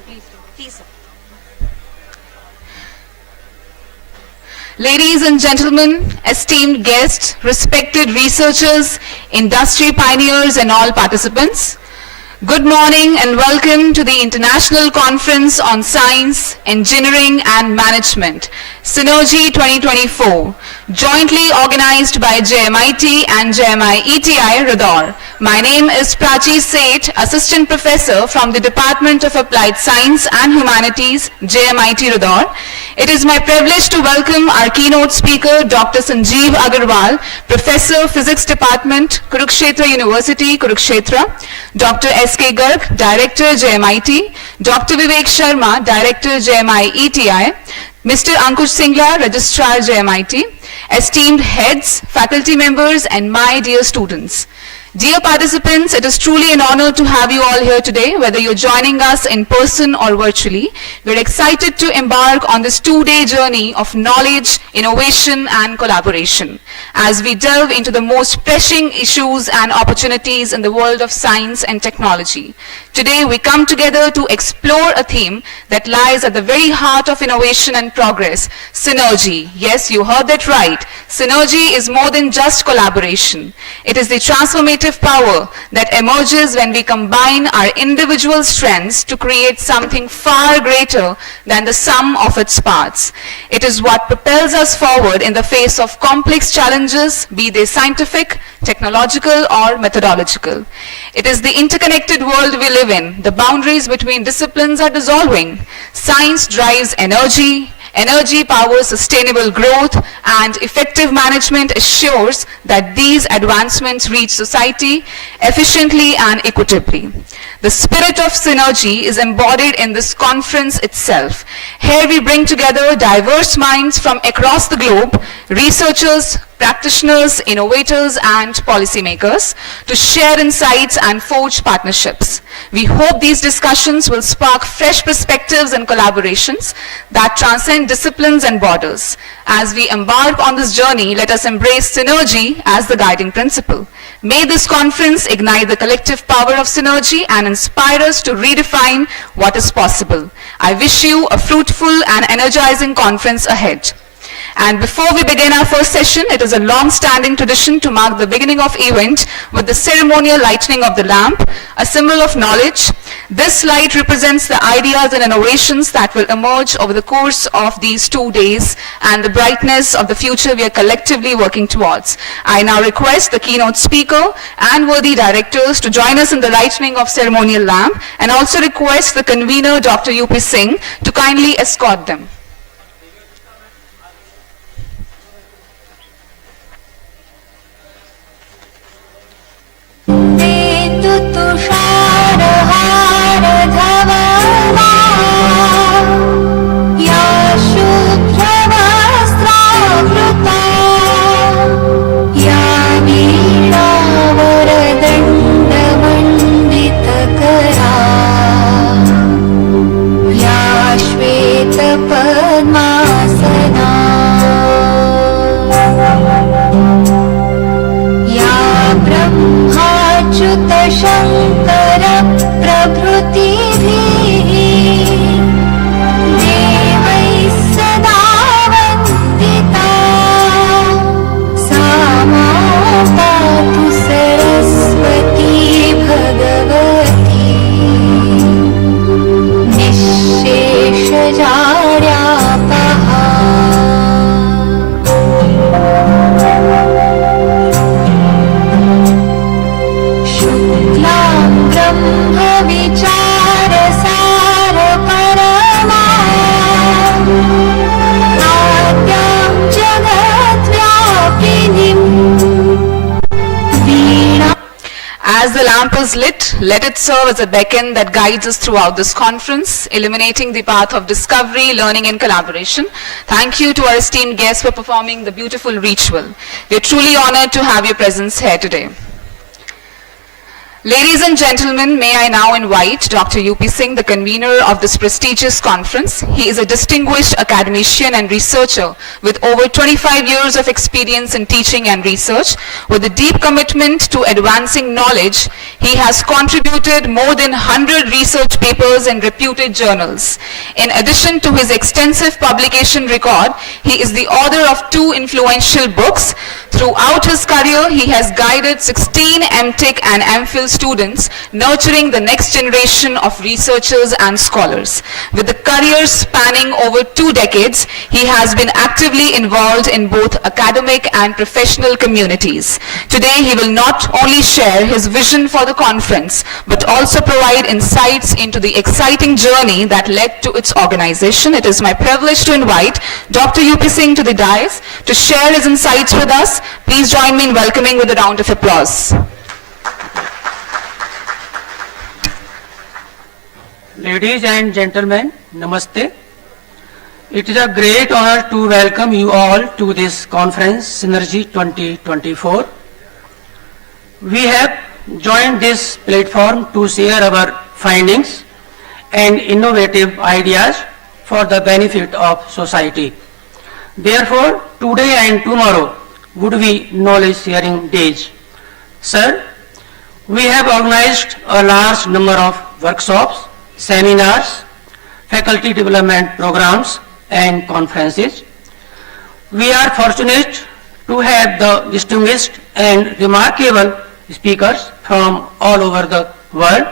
sir, please. Please, sir. Ladies and gentlemen, esteemed guests, respected researchers, industry pioneers and all participants, good morning and welcome to the International Conference on Science, Engineering and Management, SYNERGY-2K24, jointly organized by JMIT and JMI-ETI, Rador. My name is Prachi Seth, Assistant Professor from the Department of Applied Science and Humanities, JMIT, Rador. It is my privilege to welcome our keynote speaker, Dr. Sanjeev Agarwal, Professor, Physics Department, Kurukshetra University, Kurukshetra, Dr. S.K. Garg, Director, JMIT, Dr. Vivek Sharma, Director, JMI-ETI, Mr. Ankush Singla, Registrar, JMIT, esteemed heads, faculty members, and my dear students. Dear participants, it is truly an honor to have you all here today, whether you're joining us in person or virtually. We're excited to embark on this two-day journey of knowledge, innovation, and collaboration as we delve into the most pressing issues and opportunities in the world of science and technology. Today, we come together to explore a theme that lies at the very heart of innovation and progress, synergy. Yes, you heard that right. Synergy is more than just collaboration. It is the transformative power that emerges when we combine our individual strengths to create something far greater than the sum of its parts. It is what propels us forward in the face of complex challenges, be they scientific, technological, or methodological. It is the interconnected world we live in. The boundaries between disciplines are dissolving. Science drives energy. Energy powers sustainable growth, and effective management assures that these advancements reach society efficiently and equitably. The spirit of synergy is embodied in this conference itself. Here we bring together diverse minds from across the globe, researchers, practitioners, innovators, and policymakers to share insights and forge partnerships. We hope these discussions will spark fresh perspectives and collaborations that transcend disciplines and borders. As we embark on this journey, let us embrace synergy as the guiding principle. May this conference ignite the collective power of synergy and inspire us to redefine what is possible. I wish you a fruitful and energizing conference ahead. And before we begin our first session, it is a long-standing tradition to mark the beginning of event with the ceremonial lighting of the lamp, a symbol of knowledge. This light represents the ideas and innovations that will emerge over the course of these 2 days and the brightness of the future we are collectively working towards. I now request the keynote speaker and worthy directors to join us in the lighting of ceremonial lamp, and also request the convener, Dr. U.P. Singh, to kindly escort them. Shankar प्रभृतिभिः देवैः सदा वन्दिता सा मां पातु Saraswati Bhagwati निःशेषजाड्यापहा। As the lamp is lit, let it serve as a beacon that guides us throughout this conference, illuminating the path of discovery, learning, and collaboration. Thank you to our esteemed guests for performing the beautiful ritual. We are truly honored to have your presence here today. Ladies and gentlemen, may I now invite Dr. UP Singh, the convener of this prestigious conference. He is a distinguished academician and researcher with over 25 years of experience in teaching and research. With a deep commitment to advancing knowledge, he has contributed more than 100 research papers in reputed journals. In addition to his extensive publication record, he is the author of 2 influential books. Throughout his career, he has guided 16 MTech and MPhil students, nurturing the next generation of researchers and scholars. With a career spanning over 2 decades, he has been actively involved in both academic and professional communities. Today, he will not only share his vision for the conference, but also provide insights into the exciting journey that led to its organization. It is my privilege to invite Dr. UP Singh to the dais to share his insights with us. Please join me in welcoming with a round of applause. Ladies and gentlemen, Namaste. It is a great honor to welcome you all to this conference, Synergy 2024. We have joined this platform to share our findings and innovative ideas for the benefit of society. Therefore, today and tomorrow would be knowledge sharing days. Sir, we have organized a large number of workshops, seminars, faculty development programs and conferences. We are fortunate to have the distinguished and remarkable speakers from all over the world.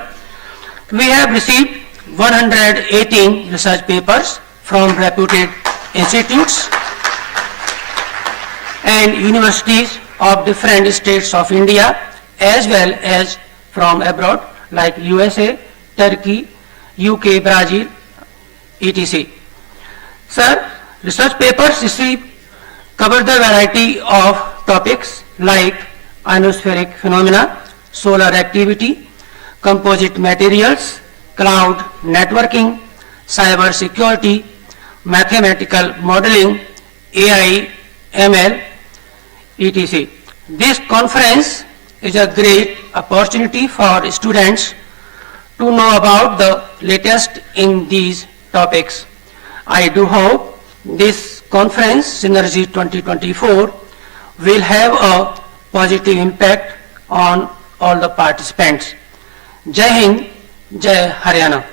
We have received 118 research papers from reputed institutes and universities of different states of India as well as from abroad like USA, Turkey, UK, Brazil, etc. Sir, research papers received cover the variety of topics like ionospheric phenomena, solar activity, composite materials, cloud networking, cyber security, mathematical modeling, AI, ML, etc. This conference is a great opportunity for students to know about the latest in these topics. I do hope this conference, Synergy 2024, will have a positive impact on all the participants. Jai Hind, Jai Haryana.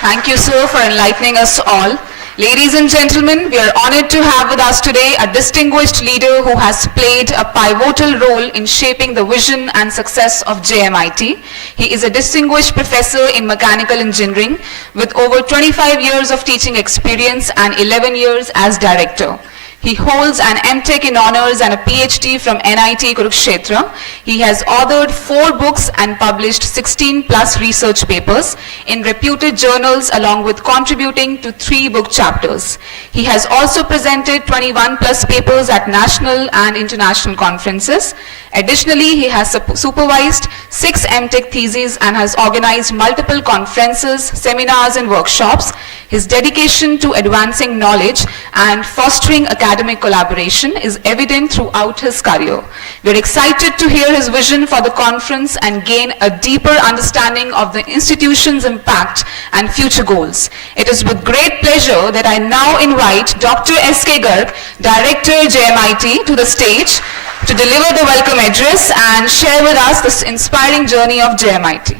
Thank you, sir, for enlightening us all. Ladies and gentlemen, we are honored to have with us today a distinguished leader who has played a pivotal role in shaping the vision and success of JMIT. He is a distinguished professor in mechanical engineering with over 25 years of teaching experience and 11 years as director. He holds an MTech in honors and a PhD from NIT Kurukshetra. He has authored 4 books and published 16 plus research papers in reputed journals along with contributing to 3 book chapters. He has also presented 21 plus papers at national and international conferences. Additionally, he has supervised 6 MTech theses and has organized multiple conferences, seminars and workshops. His dedication to advancing knowledge and fostering academic collaboration is evident throughout his career. We are excited to hear his vision for the conference and gain a deeper understanding of the institution's impact and future goals. It is with great pleasure that I now invite Dr. S.K. Garg, Director JMIT, to the stage to deliver the welcome address and share with us this inspiring journey of JMIT.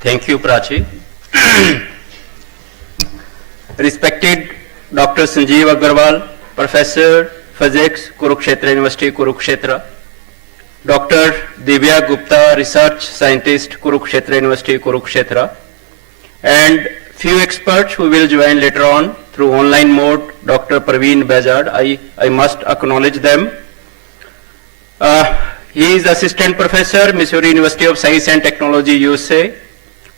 Thank you, Prachi. Respected Dr. Sanjeev Agarwal, Professor, Physics, Kurukshetra University, Kurukshetra. Dr. Divya Gupta, Research Scientist, Kurukshetra University, Kurukshetra. And few experts who will join later on through online mode, Dr. Praveen Bajad, I must acknowledge them. He is Assistant Professor, Missouri University of Science and Technology, USA.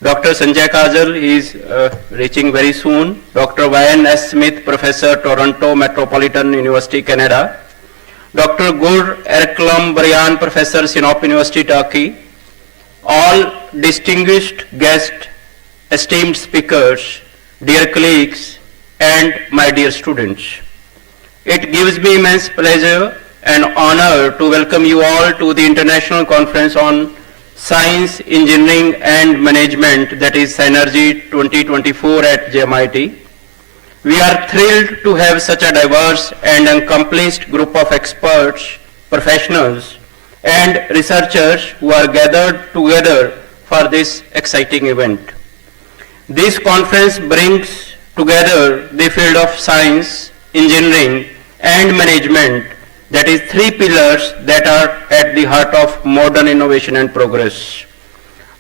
Dr. Sanjay Kajal, he is reaching very soon. Dr. Y.N. S. Smith, Professor, Toronto Metropolitan University, Canada. Dr. Gur Erklam Baryan, Professor, Sinop University, Turkey. All distinguished guests, esteemed speakers, dear colleagues, and my dear students. It gives me immense pleasure and honor to welcome you all to the International Conference on Science, Engineering and Management, that is SYNERGY-2K24 at JMIT. We are thrilled to have such a diverse and accomplished group of experts, professionals and researchers who are gathered together for this exciting event. This conference brings together the field of science, engineering and management, that is three pillars that are at the heart of modern innovation and progress.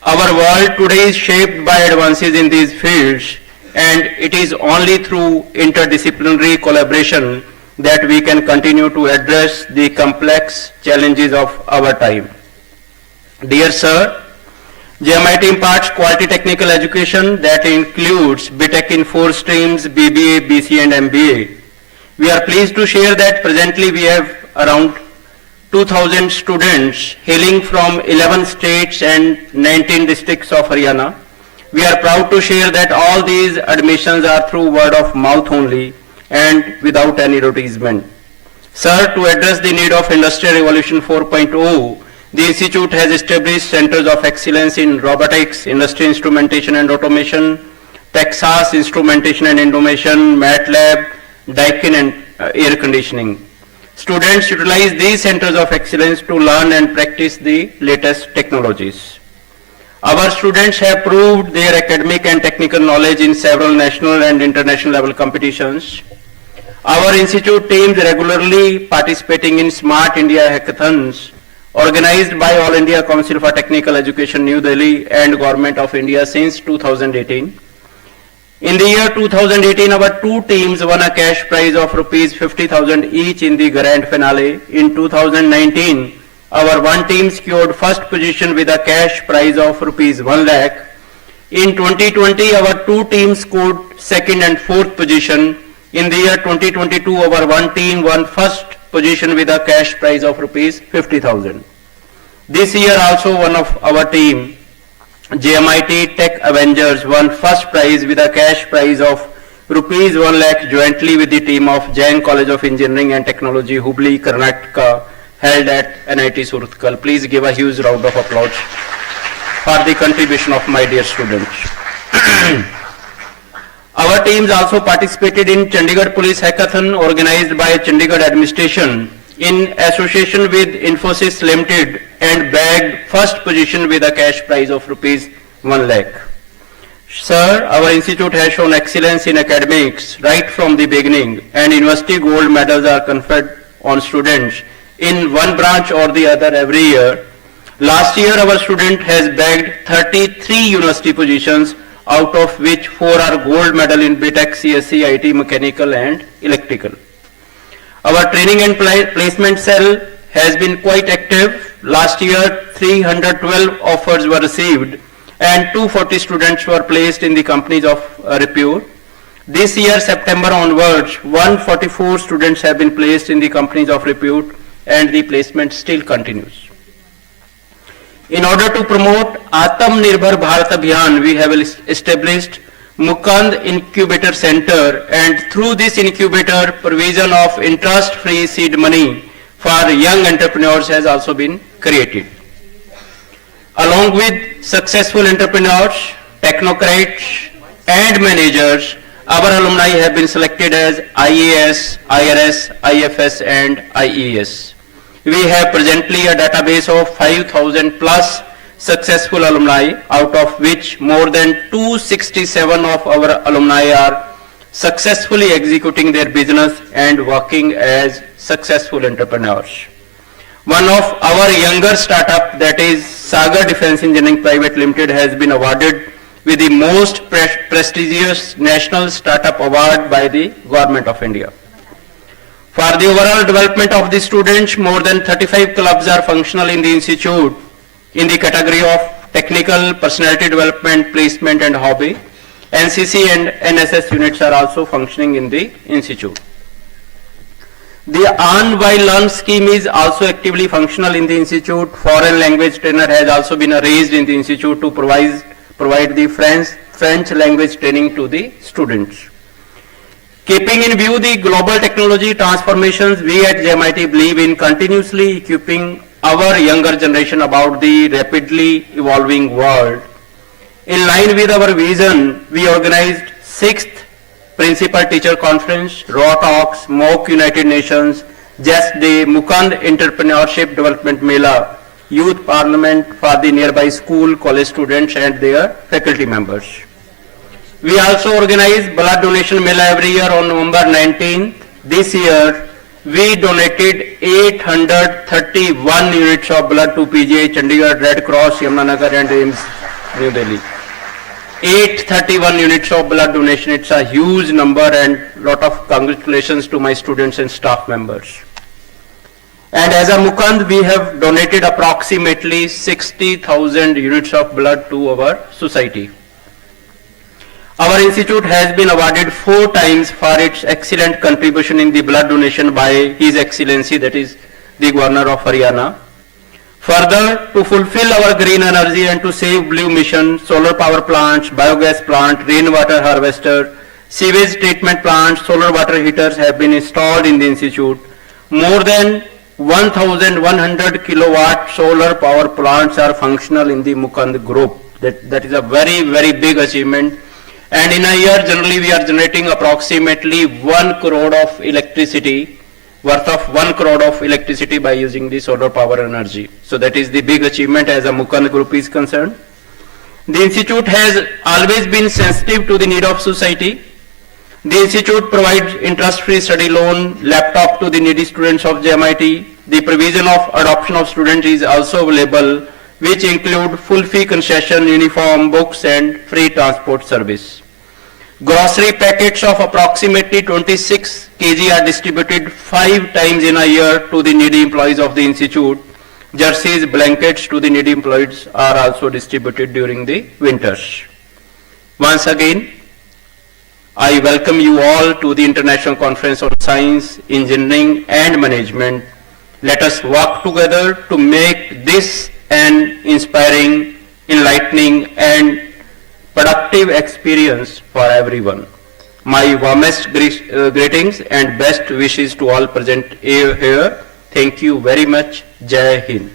Our world today is shaped by advances in these fields, and it is only through interdisciplinary collaboration that we can continue to address the complex challenges of our time. Dear Sir, JMIT imparts quality technical education that includes BTech in 4 streams, BBA, BC and MBA. We are pleased to share that presently we have around 2,000 students hailing from 11 states and 19 districts of Haryana. We are proud to share that all these admissions are through word of mouth only and without any advertisement. Sir, to address the need of Industrial Revolution 4.0, the Institute has established centers of excellence in robotics, industry instrumentation and automation, Texas instrumentation and automation, MATLAB, Daikin and air conditioning. Students utilize these centers of excellence to learn and practice the latest technologies. Our students have proved their academic and technical knowledge in several national and international level competitions. Our institute teams regularly participating in Smart India hackathons organized by All India Council for Technical Education, New Delhi and Government of India since 2018. In the year 2018, our 2 teams won a cash prize of rupees 50,000 each in the grand finale. In 2019, our 1 team secured first position with a cash prize of rupees 1 lakh. In 2020, our 2 teams scored second and fourth position. In the year 2022, our 1 team won first position with a cash prize of rupees 50,000. This year also one of our team, JMIT Tech Avengers, won first prize with a cash prize of rupees 1 lakh jointly with the team of Jain College of Engineering and Technology, Hubli, Karnataka, held at NIT Surathkal. Please give a huge round of applause for the contribution of my dear students. Our teams also participated in Chandigarh Police Hackathon organized by Chandigarh Administration in association with Infosys Limited and bagged first position with a cash prize of rupees 1 lakh. Sir, our institute has shown excellence in academics right from the beginning, and university gold medals are conferred on students in one branch or the other every year. Last year, our student has bagged 33 university positions, out of which 4 are gold medal in BTech, CSE, IT, Mechanical and Electrical. Our training and placement cell has been quite active. Last year, 312 offers were received and 240 students were placed in the companies of repute. This year, September onwards, 144 students have been placed in the companies of repute and the placement still continues. In order to promote Atmanirbhar Bharat Abhiyan, we have established Mukand Incubator Center, and through this incubator, provision of interest-free seed money for young entrepreneurs has also been created. Along with successful entrepreneurs, technocrats and managers, our alumni have been selected as IAS, IRS, IFS and IES. We have presently a database of 5,000 plus successful alumni, out of which more than 267 of our alumni are successfully executing their business and working as successful entrepreneurs. One of our younger startup, that is Sagar Defence Engineering Private Limited, has been awarded with the most prestigious National Startup Award by the Government of India. For the overall development of the students, more than 35 clubs are functional in the institute in the category of technical, personality development, placement and hobby. NCC and NSS units are also functioning in the institute. The Earn While Learn scheme is also actively functional in the institute. Foreign language trainer has also been raised in the institute to provide the French language training to the students. Keeping in view the global technology transformations, we at JMIT believe in continuously equipping our younger generation about the rapidly evolving world. In line with our vision, we organized 6th Principal Teacher Conference, Raw Talks, Mock United Nations, Just Day, Mukand Entrepreneurship Development Mela, Youth Parliament for the nearby school, college students and their faculty members. We also organize blood donation Mela every year on November 19th. This year, we donated 831 units of blood to PGI, Chandigarh, Red Cross, Yamunanagar and AIMS, New Delhi. 831 units of blood donation, it's a huge number, and lot of congratulations to my students and staff members. And as a Mukand, we have donated approximately 60,000 units of blood to our society. Our institute has been awarded 4 times for its excellent contribution in the blood donation by His Excellency, that is the Governor of Haryana. Further, to fulfill our green energy and to save blue mission, solar power plants, biogas plant, rainwater harvester, sewage treatment plants, solar water heaters have been installed in the institute. More than 1,100 kilowatt solar power plants are functional in the Mukand group. That is a very, very big achievement. And in a year, generally, we are generating approximately 1 crore of electricity, worth of 1 crore of electricity by using the solar power energy. So that is the big achievement as a Mukand group is concerned. The institute has always been sensitive to the need of society. The institute provides interest-free study loan, laptop to the needy students of JMIT. The provision of adoption of students is also available, which include full fee concession, uniform, books and free transport service. Grocery packets of approximately 26 kg are distributed 5 times in a year to the needy employees of the institute. Jerseys, blankets to the needy employees are also distributed during the winters. Once again, I welcome you all to the International Conference on Science, Engineering and Management. Let us work together to make this an inspiring, enlightening and productive experience for everyone. My warmest greetings and best wishes to all present here. Thank you very much. Jai Hind.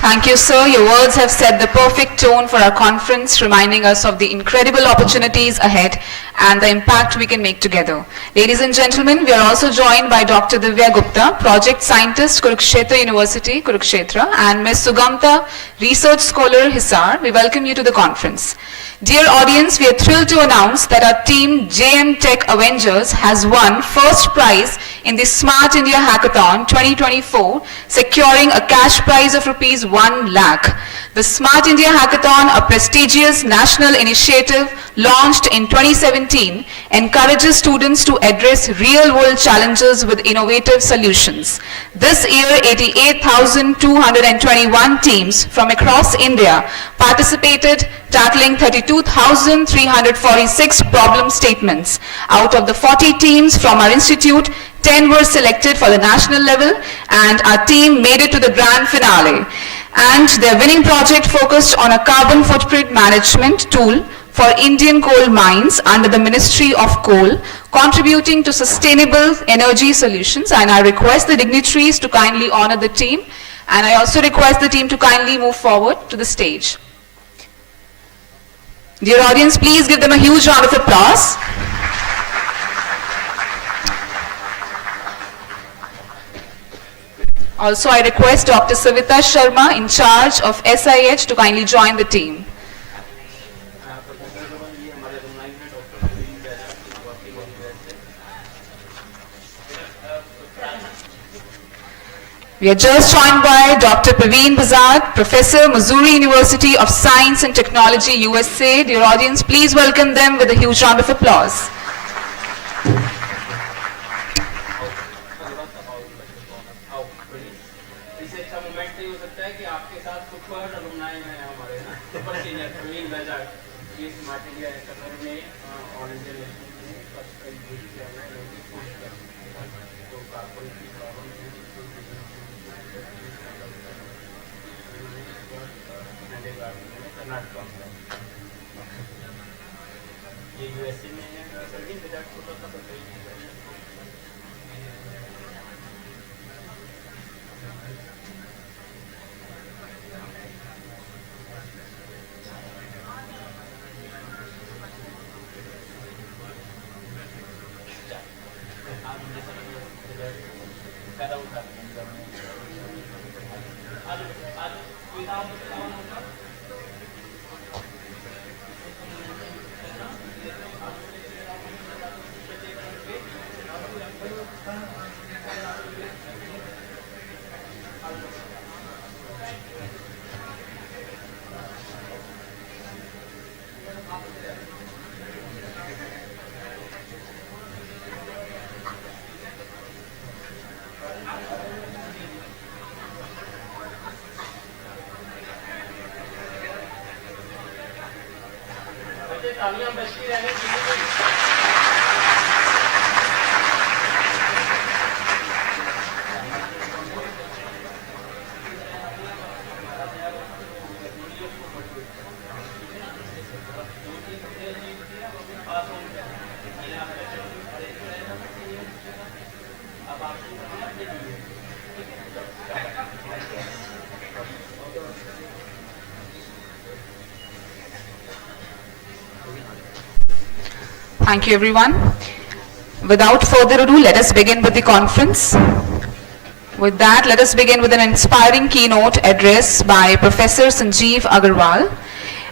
Thank you, sir. Your words have set the perfect tone for our conference, reminding us of the incredible opportunities ahead and the impact we can make together. Ladies and gentlemen, we are also joined by Dr. Divya Gupta, Project Scientist, Kurukshetra University, Kurukshetra, and Ms. Sugamta, Research Scholar, Hisar. We welcome you to the conference. Dear audience, we are thrilled to announce that our team JM Tech Avengers has won first prize in the Smart India Hackathon 2024, securing a cash prize of rupees 1 lakh. The Smart India Hackathon, a prestigious national initiative launched in 2017, encourages students to address real-world challenges with innovative solutions. This year, 88,221 teams from across India participated, tackling 32,346 problem statements. Out of the 40 teams from our institute, 10 were selected for the national level, and our team made it to the grand finale. And their winning project focused on a carbon footprint management tool for Indian coal mines under the Ministry of Coal, contributing to sustainable energy solutions. And I request the dignitaries to kindly honor the team, and I also request the team to kindly move forward to the stage. Dear audience, please give them a huge round of applause. Also, I request Dr. Savita Sharma, in charge of SIH, to kindly join the team. We are just joined by Dr. Praveen Bazad, Professor, Missouri University of Science and Technology, USA. Dear audience, please welcome them with a huge round of applause. Thank you, everyone. Without further ado, let us begin with the conference. With that, let us begin with an inspiring keynote address by Professor Sanjeev Agarwal,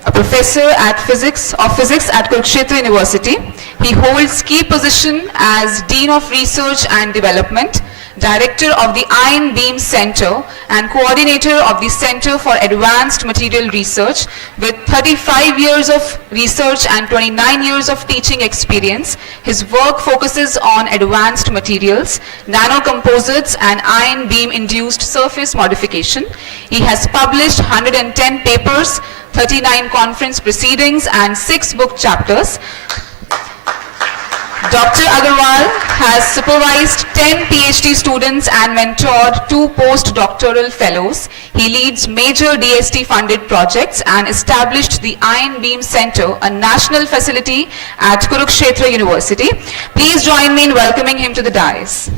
a professor of physics at Kurukshetra University. He holds key position as Dean of Research and Development, Director of the Ion Beam Center, and Coordinator of the Center for Advanced Material Research. With 35 years of research and 29 years of teaching experience, his work focuses on advanced materials, nanocomposites, and ion beam-induced surface modification. He has published 110 papers, 39 conference proceedings, and 6 book chapters. Dr. Agarwal has supervised 10 PhD students and mentored 2 postdoctoral fellows. He leads major DST-funded projects and established the Ion Beam Center, a national facility at Kurukshetra University. Please join me in welcoming him to the dais.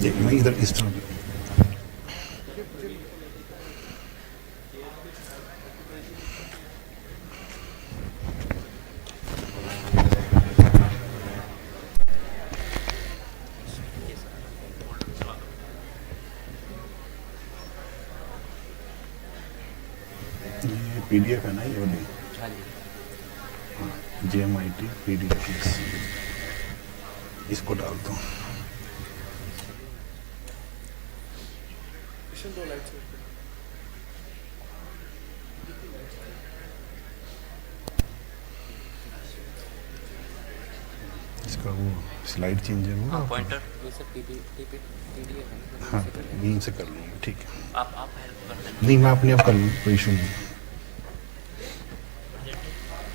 मैं इधर इस तरफ PDF है ना ये वाली JMIT PDF इसको डाल दो इसका वो स्लाइड चेंजर होगा पॉइंटर ये सब PDF है हाँ यहीं से कर लूँगा ठीक है आप हेल्प कर देना नहीं मैं अपने आप कर लूँ कोई इशू नहीं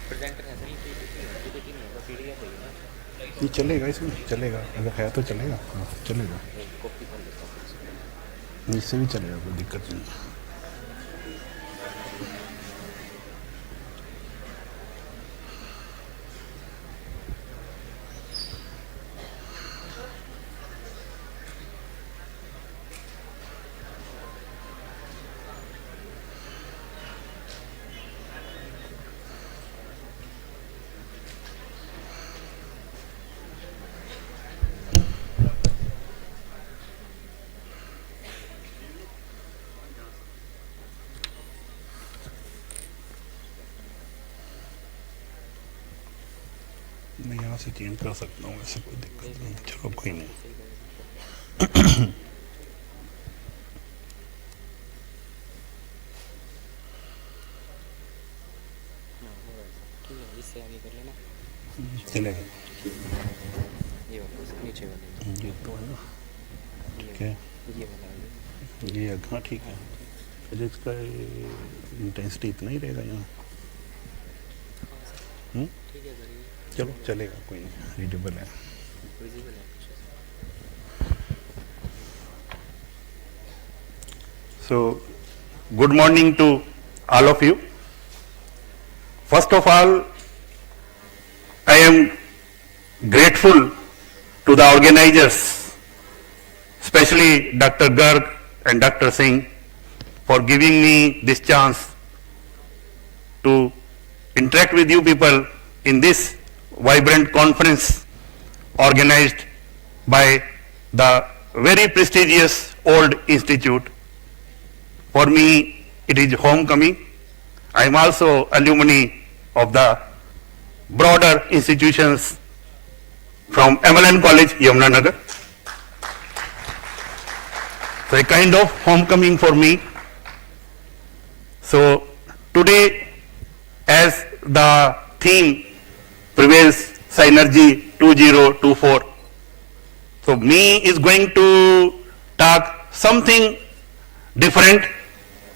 प्रेजेंटर है नहीं PPT नहीं होगा PDF है ना ये चलेगा इसमें चलेगा अगर है तो चलेगा हाँ चलेगा कॉपी कर लेता हूँ इससे भी चलेगा कोई दिक्कत नहीं मैं यहाँ से चेंज कर सकता हूँ ऐसे कोई दिक्कत नहीं चलो कोई नहीं ठीक है इससे आगे कर लेना चलेगा ये वाला नीचे वाला ये तो है ना ठीक है ये वाला ये हाँ ठीक है फिजिक्स का इंटेंसिटी इतना ही रहेगा यहाँ ठीक है सर चलो चलेगा कोई नहीं रीडेबल है विजिबल है So, good morning to all of you. First of all, I am grateful to the organizers, especially Dr. Garg and Dr. Singh, for giving me this chance to interact with you people in this vibrant conference organized by the very prestigious old institute. For me, it is homecoming. I am also alumni of the broader institutions from MLN College, Yamunanagar. So a kind of homecoming for me. So Today, as the theme prevails, Synergy 2024. So me is going to talk something different,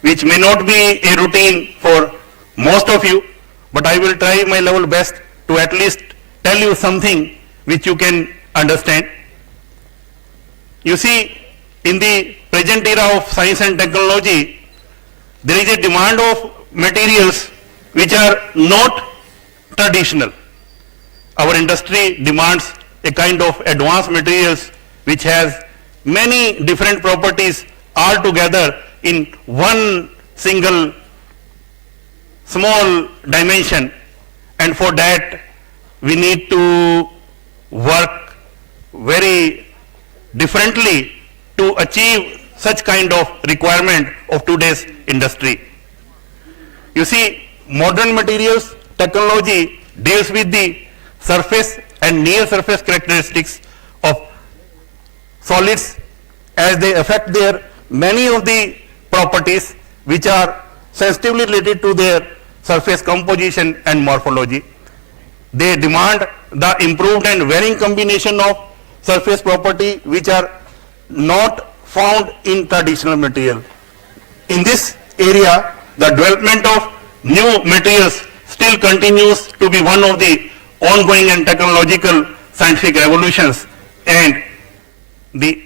which may not be a routine for most of you, but I will try my level best to at least tell you something which you can understand. You see, in the present era of science and technology, there is a demand of materials which are not traditional. Our industry demands a kind of advanced materials which has many different properties all together in one single small dimension, and for that we need to work very differently to achieve such kind of requirement of today's industry. You see, modern materials technology deals with the surface and near surface characteristics of solids as they affect their many of the properties which are sensitively related to their surface composition and morphology. They demand the improved and varying combination of surface property which are not found in traditional material. In this area, the development of new materials still continues to be one of the ongoing and technological scientific revolutions, and the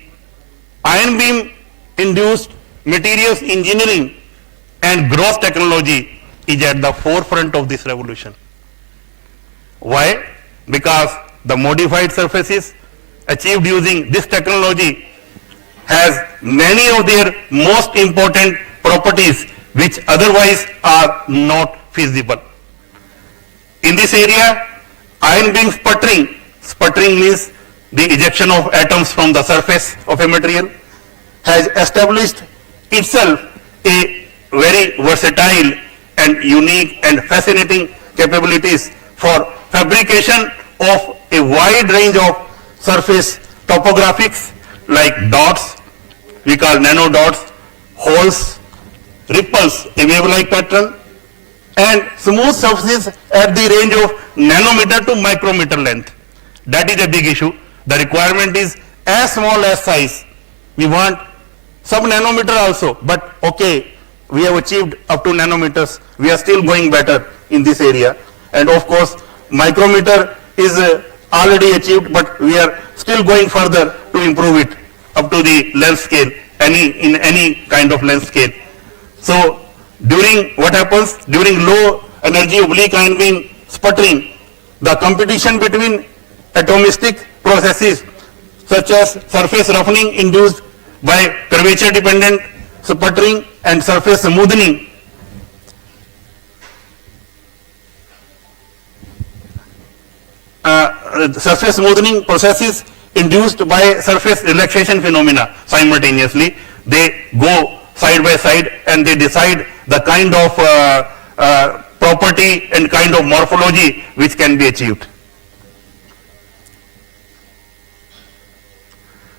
ion beam induced materials engineering and growth technology is at the forefront of this revolution. Why? Because the modified surfaces achieved using this technology has many of their most important properties which otherwise are not feasible. In this area, ion beam sputtering means the ejection of atoms from the surface of a material, has established itself a very versatile and unique and fascinating capabilities for fabrication of a wide range of surface topographics like dots, we call nano dots, holes, ripples, a wave-like pattern, and smooth surfaces at the range of nanometer to micrometer length. That is a big issue. The requirement is as small as size. We want sub-nanometer also, but okay, we have achieved up to nanometers. We are still going better in this area. And of course, micrometer is already achieved, but we are still going further to improve it up to the length scale, in any kind of length scale. So what happens during low energy oblique ion beam sputtering, the competition between atomistic processes such as surface roughening induced by curvature dependent sputtering and surface smoothing surface smoothing processes induced by surface relaxation phenomena simultaneously. They go side by side and they decide the kind of property and kind of morphology which can be achieved.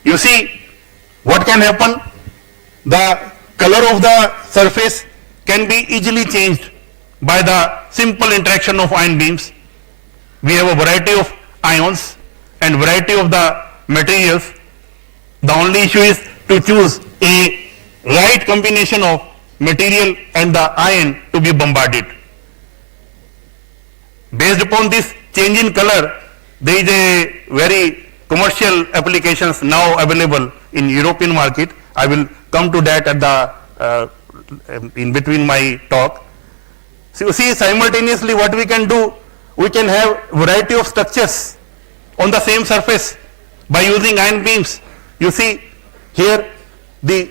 You see, what can happen? The color of the surface can be easily changed by the simple interaction of ion beams. We have a variety of ions and variety of the materials. The only issue is to choose a right combination of material and the ion to be bombarded. Based upon this change in color, there is a very commercial applications now available in European market. I will come to that at the in between my talk. So you see, simultaneously what we can do, we can have variety of structures on the same surface by using ion beams. You see here this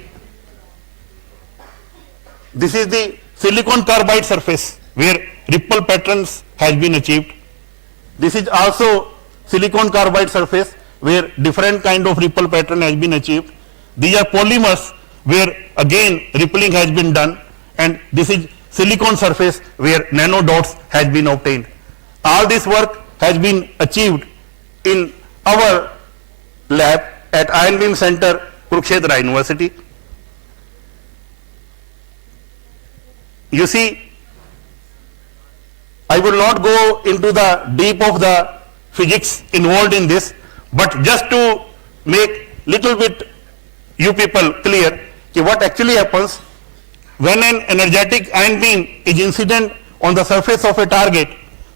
is the silicon carbide surface where ripple patterns has been achieved. This is also silicon carbide surface where different kind of ripple pattern has been achieved. These are polymers where again rippling has been done, and this is silicon surface where nano dots has been obtained. All this work has been achieved in our lab at Ion Beam Center, Kurukshetra University. You see, I will not go into the deep of the physics involved in this, but just to make little bit you people clear what actually happens when an energetic ion beam is incident on the surface of a target,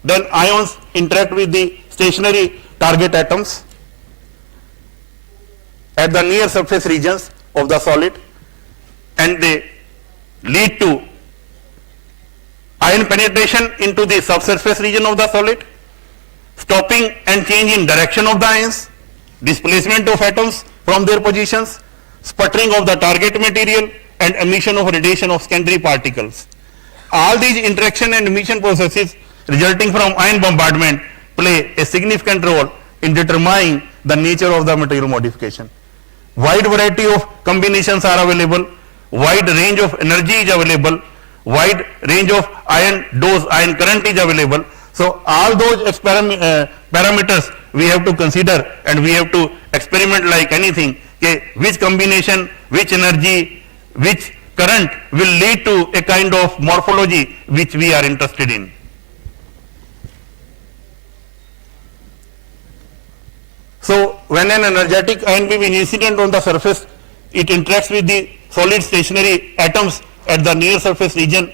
then ions interact with the stationary target atoms at the near surface regions of the solid, and they lead to ion penetration into the subsurface region of the solid, stopping and change in direction of the ions, displacement of atoms from their positions, sputtering of the target material, and emission of radiation of secondary particles. All these interaction and emission processes resulting from ion bombardment play a significant role in determining the nature of the material modification. Wide variety of combinations are available, wide range of energy is available, wide range of ion dose, ion current is available. So all those parameters we have to consider, and we have to experiment like anything, which combination, which energy, which current will lead to a kind of morphology which we are interested in. So when an energetic ion beam is incident on the surface, it interacts with the solid stationary atoms at the near surface region,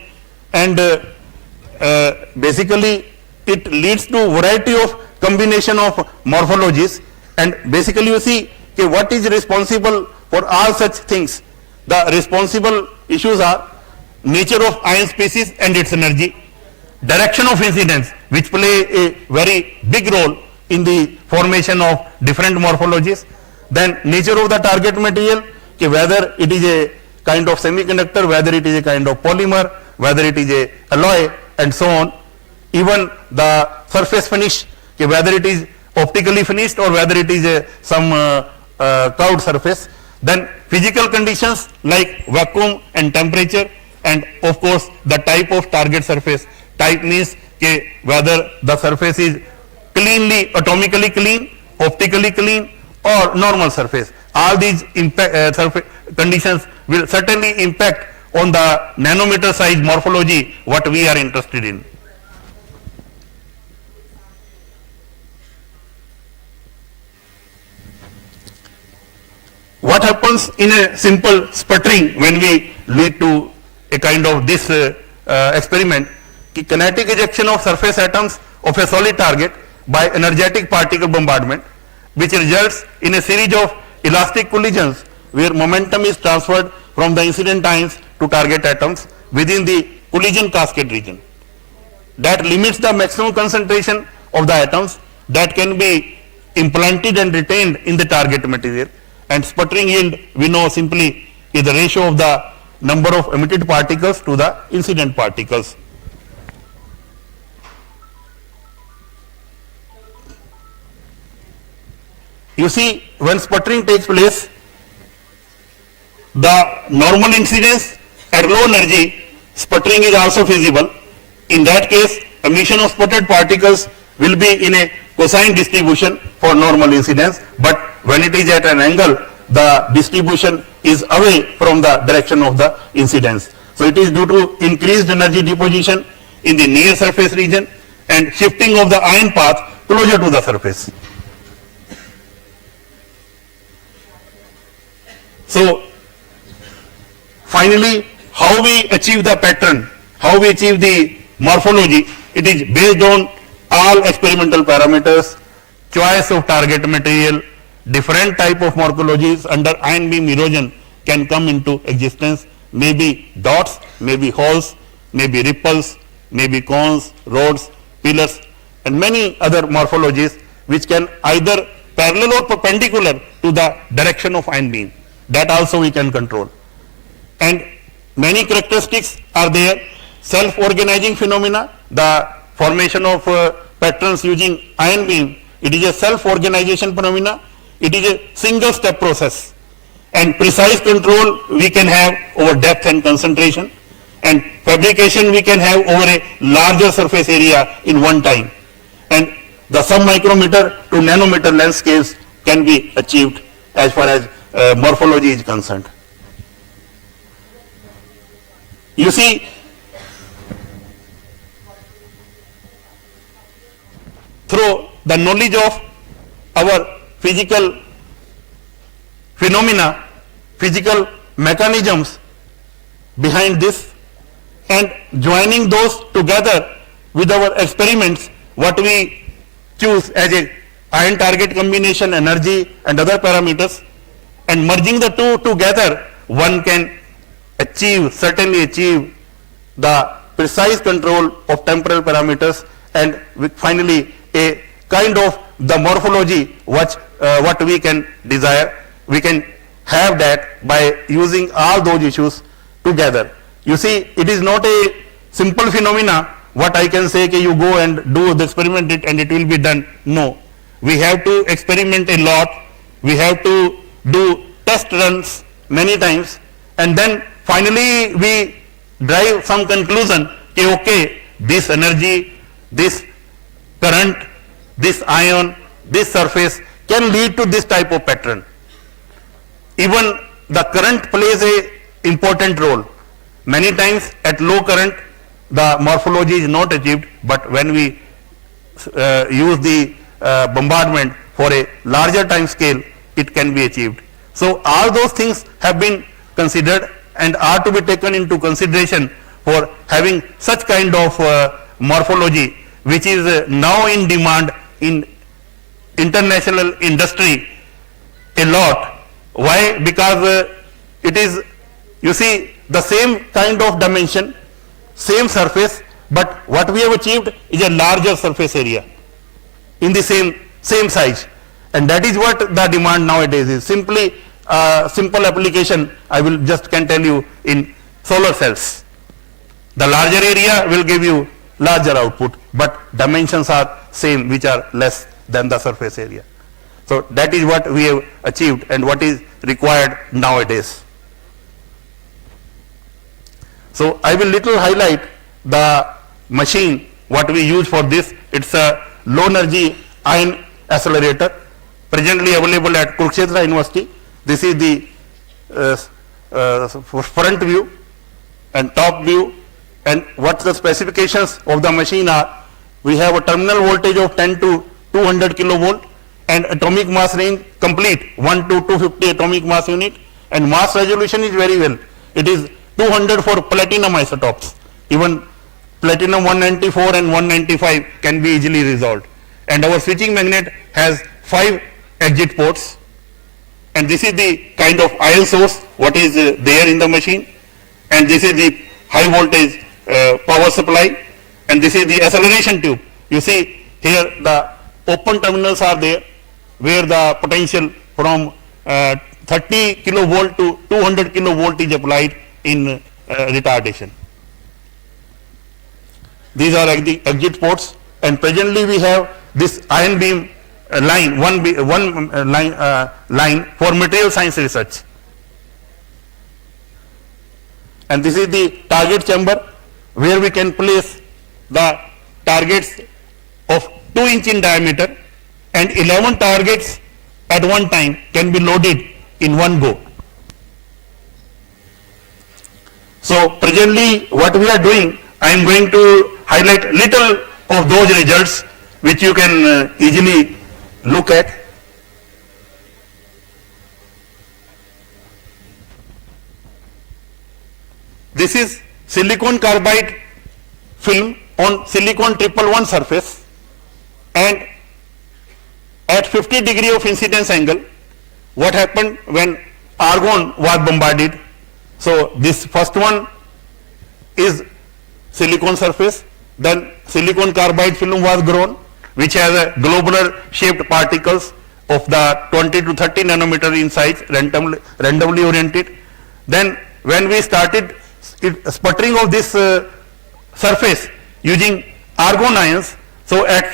and basically it leads to variety of combination of morphologies, and basically you see what is responsible for all such things. The responsible issues are nature of ion species and its energy, direction of incidence, which play a very big role in the formation of different morphologies, then nature of the target material, whether it is a kind of semiconductor, whether it is a kind of polymer, whether it is a alloy, and so on. Even the surface finish, whether it is optically finished or whether it is some curved surface. Then physical conditions like vacuum and temperature, and of course the type of target surface. Type means whether the surface is cleanly, atomically clean, optically clean, or normal surface. All these conditions will certainly impact on the nanometer size morphology what we are interested in. What happens in a simple sputtering when we lead to a kind of this experiment? Kinetic ejection of surface atoms of a solid target by energetic particle bombardment, which results in a series of elastic collisions where momentum is transferred from the incident ions to target atoms within the collision cascade region. That limits the maximum concentration of the atoms that can be implanted and retained in the target material. And sputtering yield, we know simply is the ratio of the number of emitted particles to the incident particles. You see, when sputtering takes place, the normal incidence at low energy, sputtering is also feasible. In that case, emission of sputtered particles will be in a cosine distribution for normal incidence, but when it is at an angle, the distribution is away from the direction of the incidence. So it is due to increased energy deposition in the near surface region and shifting of the ion path closer to the surface. So finally, how we achieve the pattern, how we achieve the morphology, it is based on all experimental parameters, choice of target material, different type of morphologies under ion beam erosion can come into existence, maybe dots, maybe holes, maybe ripples, maybe cones, rods, pillars, and many other morphologies which can either parallel or perpendicular to the direction of ion beam. That also we can control. And many characteristics are there. Self-organizing phenomena, the formation of patterns using ion beam, it is a self-organization phenomena. It is a single step process, and precise control we can have over depth and concentration, and fabrication we can have over a larger surface area in one time, and the sub-micrometer to nanometer length scales can be achieved as far as morphology is concerned. You see, through the knowledge of our physical phenomena, physical mechanisms behind this, and joining those together with our experiments, what we choose as a ion target combination, energy and other parameters, and merging the two together, one can certainly achieve the precise control of temporal parameters, and finally a kind of the morphology what we can desire. We can have that by using all those issues together. You see, it is not a simple phenomena what I can say, you go and do the experiment and it will be done. No, we have to experiment a lot, we have to do test runs many times, and then finally we drive some conclusion, okay, this energy, this current, this ion, this surface can lead to this type of pattern. Even the current plays a important role. Many times at low current the morphology is not achieved, but when we use the bombardment for a larger time scale, it can be achieved. So all those things have been considered and are to be taken into consideration for having such kind of morphology, which is now in demand in international industry a lot. Why? Because it is, you see, the same kind of dimension, same surface, but what we have achieved is a larger surface area in the same size, and that is what the demand nowadays is. Simply simple application I will just can tell you in solar cells. The larger area will give you larger output, but dimensions are same, which are less than the surface area. So that is what we have achieved and what is required nowadays. So I will little highlight the machine what we use for this. It's a low energy ion accelerator presently available at Kurukshetra University. This is the front view and top view, and what the specifications of the machine are. We have a terminal voltage of 10 to 200 kilovolt and atomic mass range complete 1 to 250 atomic mass unit, and mass resolution is very well. It is 200 for platinum isotopes. Even platinum 194 and 195 can be easily resolved. And our switching magnet has 5 exit ports. And this is the kind of ion source what is there in the machine. And this is the high voltage power supply. And this is the acceleration tube. You see here the open terminals are there where the potential from 30 kilovolt to 200 kilovolt is applied in retardation. These are the exit ports, and presently we have this ion beam line, line for material science research. And this is the target chamber where we can place the targets of 2 inch in diameter, and 11 targets at one time can be loaded in one go. So presently what we are doing, I am going to highlight little of those results which you can easily look at. This is silicon carbide film on silicon 111 surface, and at 50 degree of incidence angle, what happened when argon was bombarded. So this first one is silicon surface, then silicon carbide film was grown, which has a globular shaped particles of the 20 to 30 nanometer in size, randomly oriented. Then when we started sputtering of this surface using argon ions, so at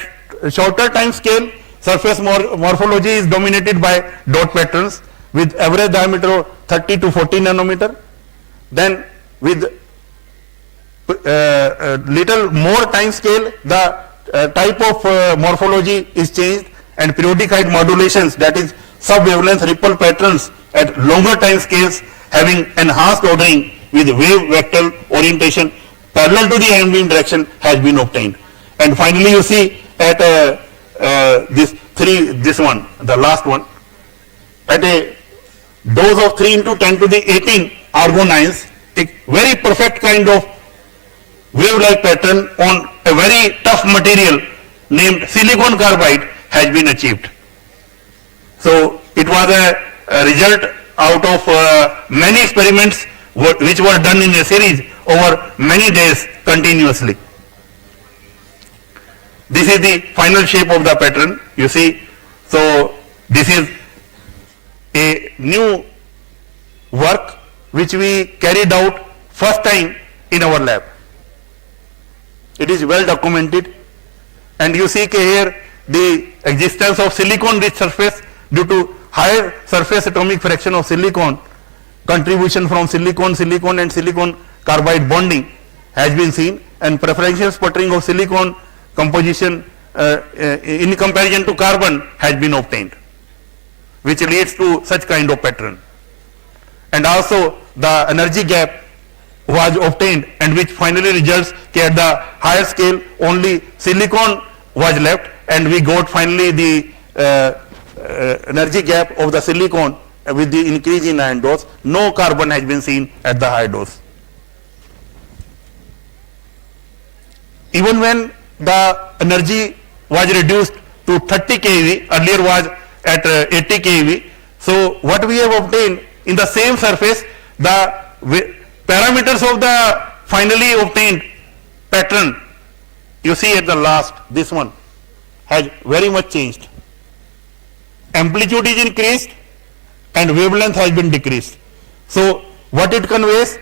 shorter time scale surface morphology is dominated by dot patterns with average diameter of 30 to 40 nanometer. Then with little more time scale, the type of morphology is changed, and periodic height modulations, that is sub-wavelength ripple patterns at longer time scales having enhanced ordering with wave vector orientation parallel to the ion beam direction has been obtained. And finally you see at this one, the last one, at a dose of 3 into 10 to the 18 argon-ions, a very perfect kind of wave-like pattern on a very tough material named silicon carbide has been achieved. So it was a result out of many experiments which were done in a series over many days continuously. This is the final shape of the pattern, you see. So this is a new work which we carried out first time in our lab. It is well documented, and you see here the existence of silicon rich surface due to higher surface atomic fraction of silicon, contribution from silicon and silicon carbide bonding has been seen, and preferential sputtering of silicon composition in comparison to carbon has been obtained, which leads to such kind of pattern. And also the energy gap was obtained, and which finally results at the higher scale only silicon was left, and we got finally the energy gap of the silicon with the increase in ion dose. No carbon has been seen at the high dose. Even when the energy was reduced to 30 keV, earlier was at 80 keV. So what we have obtained in the same surface, the parameters of the finally obtained pattern, you see at the last, this one has very much changed. Amplitude is increased and wavelength has been decreased. So what it conveys,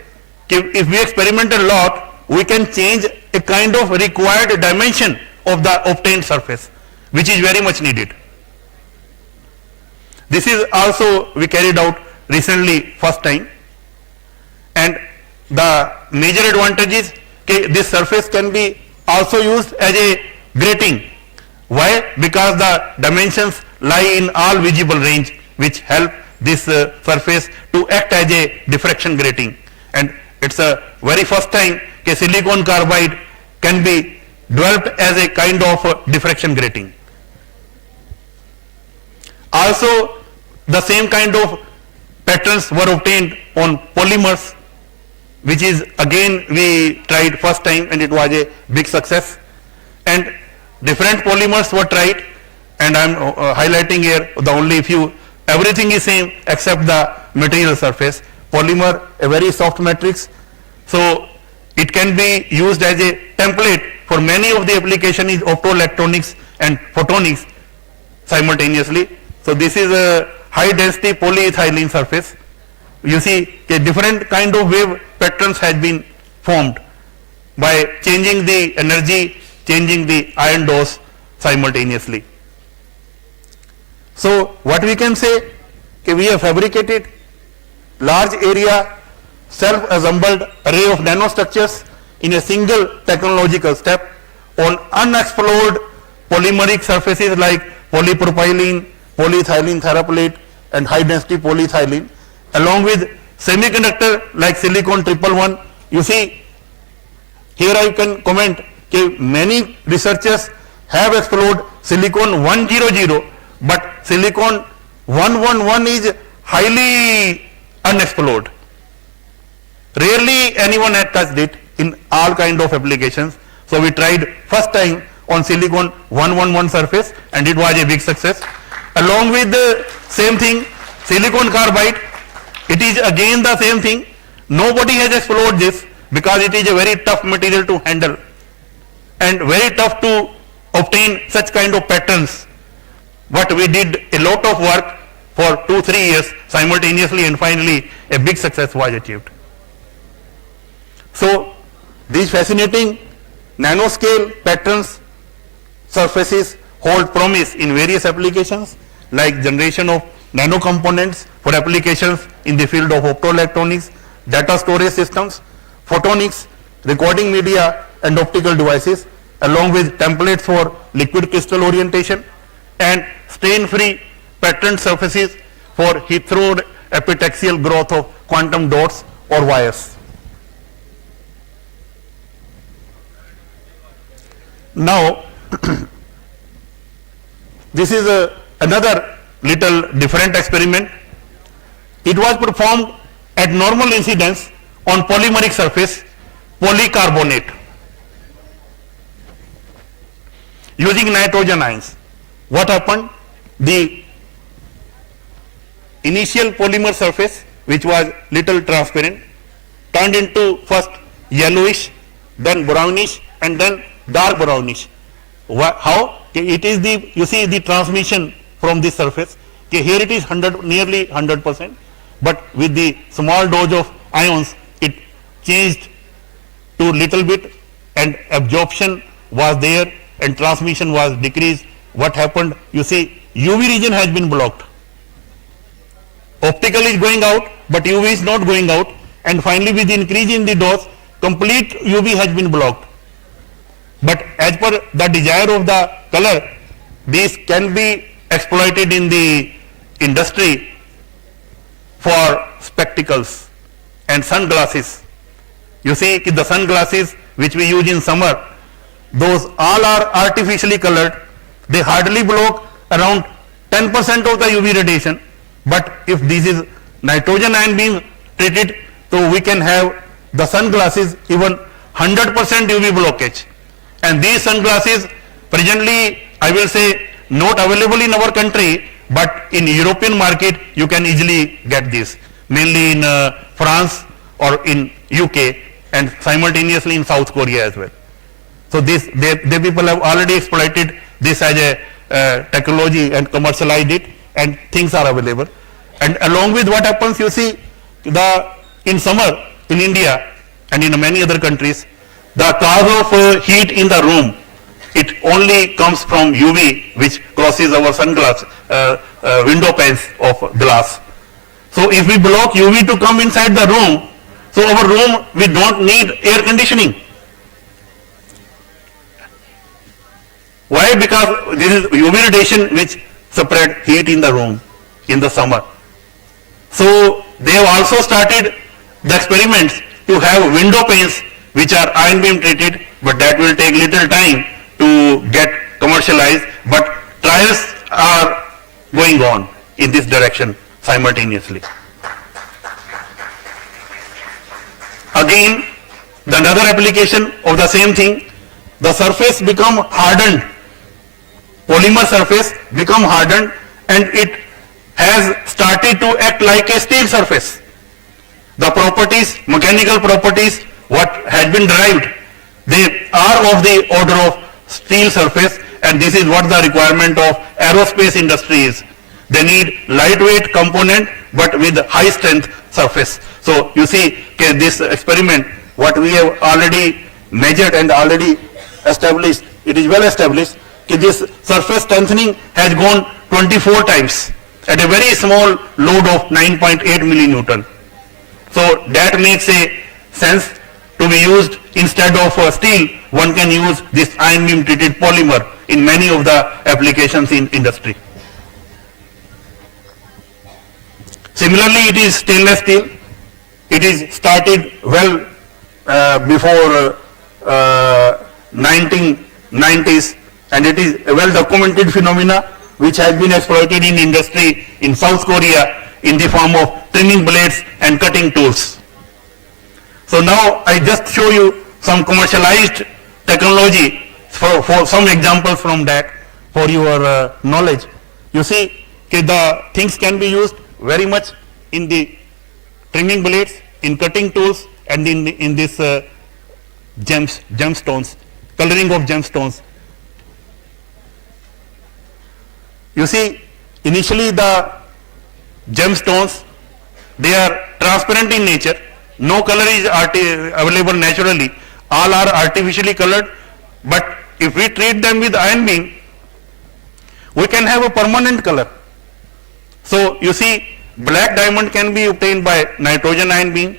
if we experiment a lot, we can change a kind of required dimension of the obtained surface, which is very much needed. This is also we carried out recently first time, and the major advantage is this surface can be also used as a grating. Why? Because the dimensions lie in all visible range, which help this surface to act as a diffraction grating, and it's a very first time silicon carbide can be developed as a kind of diffraction grating. Also the same kind of patterns were obtained on polymers, which is again we tried first time, and it was a big success, and different polymers were tried, and I am highlighting here the only few. Everything is same except the material surface. Polymer, a very soft matrix, so it can be used as a template for many of the application is optoelectronics and photonics simultaneously. So this is a high density polyethylene surface. You see a different kind of wave patterns has been formed by changing the energy, changing the ion dose simultaneously. So what we can say, we have fabricated large area self-assembled array of nanostructures in a single technological step on unexplored polymeric surfaces like polypropylene, polyethylene therapillate, and high density polyethylene, along with semiconductor like silicon 111. You see here I can comment that many researchers have explored silicon 100, but silicon 111 is highly unexplored. Rarely anyone had touched it in all kind of applications. So we tried first time on silicon 111 surface, and it was a big success. Along with the same thing, silicon carbide, it is again the same thing. Nobody has explored this because it is a very tough material to handle and very tough to obtain such kind of patterns. But we did a lot of work for 2-3 years simultaneously, and finally a big success was achieved. So these fascinating nanoscale patterns surfaces hold promise in various applications like generation of nano components for applications in the field of optoelectronics, data storage systems, photonics, recording media, and optical devices, along with templates for liquid crystal orientation and strain-free patterned surfaces for heteroed epitaxial growth of quantum dots or wires. Now This is another little different experiment. It was performed at normal incidence on polymeric surface, polycarbonate, using nitrogen ions. What happened? The initial polymer surface, which was little transparent, turned into first yellowish, then brownish, and then dark brownish. How? It is the, you see the transmission from this surface. Here it is nearly 100%, but with the small dose of ions, it changed to little bit, and absorption was there and transmission was decreased. What happened? You see, UV region has been blocked. Optical is going out, but UV is not going out, and finally with increase in the dose, complete UV has been blocked. But as per the desire of the color, these can be exploited in the industry for spectacles and sunglasses. You see the sunglasses which we use in summer, those all are artificially colored. They hardly block around 10% of the UV radiation. But if this is nitrogen ion beam treated, so we can have the sunglasses even 100% UV blockage. And these sunglasses presently, I will say, not available in our country, but in European market you can easily get this, mainly in France or in UK, and simultaneously in South Korea as well. So this, they people have already exploited this as a technology and commercialized it, and things are available. And along with what happens, you see, in summer in India and in many other countries, the cause of heat in the room, it only comes from UV, which crosses our sunglass, window panes of glass. So if we block UV to come inside the room, so our room, we don't need air conditioning. Why? Because this is UV radiation which spread heat in the room in the summer. So they have also started the experiments to have window panes which are ion beam treated, but that will take little time to get commercialized, but trials are going on in this direction simultaneously. Again, another application of the same thing, the surface become hardened, polymer surface become hardened, and it has started to act like a steel surface. The properties, mechanical properties, what had been derived, they are of the order of steel surface, and this is what the requirement of aerospace industry is. They need lightweight component but with high strength surface. So you see this experiment, what we have already measured and already established, it is well established, this surface strengthening has gone 24 times at a very small load of 9.8 millinewton. So that makes a sense to be used instead of steel. One can use this ion beam treated polymer in many of the applications in industry. Similarly, it is stainless steel. It is started well before 1990s, and it is a well documented phenomena which has been exploited in industry in South Korea in the form of trimming blades and cutting tools. So now I just show you some commercialized technology for some examples from that for your knowledge. You see, the things can be used very much in the trimming blades, in cutting tools, and in this gemstones, coloring of gemstones. You see, initially the gemstones, they are transparent in nature. No color is available naturally. All are artificially colored. But if we treat them with ion beam, we can have a permanent color. So you see, black diamond can be obtained by nitrogen ion beam,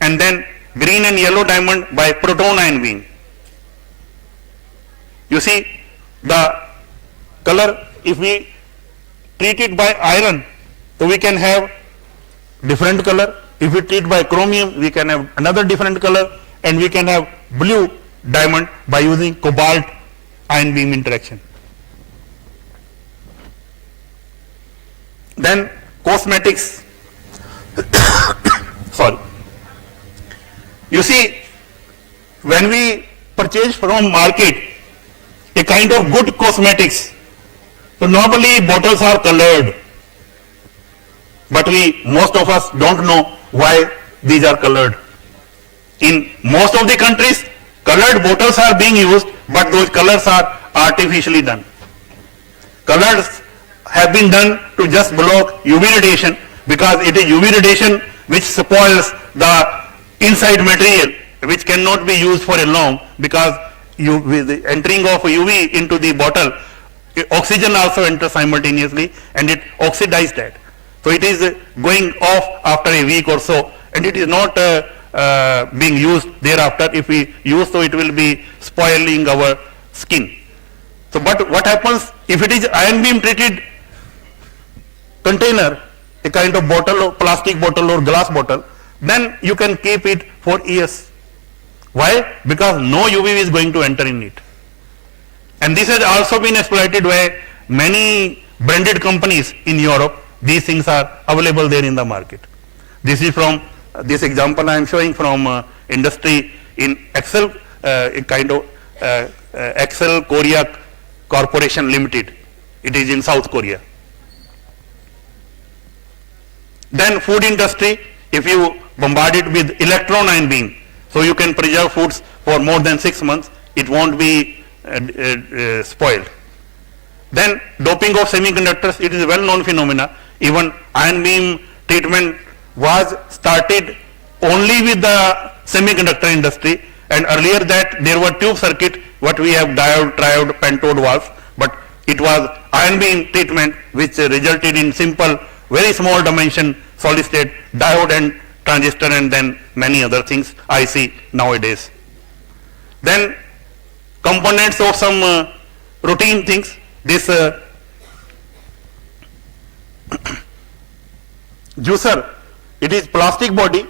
and then green and yellow diamond by proton ion beam. You see, the color, if we treat it by iron, so we can have different color. If we treat by chromium, we can have another different color, and we can have blue diamond by using cobalt ion beam interaction. Then cosmetics. Sorry. You see, when we purchase from market a kind of good cosmetics, so normally bottles are colored, but most of us don't know why these are colored. In most of the countries, colored bottles are being used, but those colors are artificially done. Colors have been done to just block UV radiation, because it is UV radiation which spoils the inside material, which cannot be used for a long, because with the entering of UV into the bottle, oxygen also enters simultaneously and it oxidizes that. So it is going off after a week or so, and it is not being used thereafter. If we use, so it will be spoiling our skin. So but what happens if it is ion beam treated container, a kind of bottle or plastic bottle or glass bottle, then you can keep it for years. Why? Because no UV is going to enter in it. And this has also been exploited by many branded companies in Europe. These things are available there in the market. This is from this example I am showing from industry in Excel, a kind of Excel Korea Corporation Limited. It is in South Korea. Then food industry, if you bombard it with electron ion beam, so you can preserve foods for more than 6 months, it won't be spoiled. Then doping of semiconductors, it is a well-known phenomena. Even ion beam treatment was started only with the semiconductor industry, and earlier that there were tube circuit, what we have diode, triode, pentode valves, but it was ion beam treatment which resulted in simple, very small dimension solid state diode and transistor, and then many other things I see nowadays. Then components of some routine things, this juicer, it is plastic body,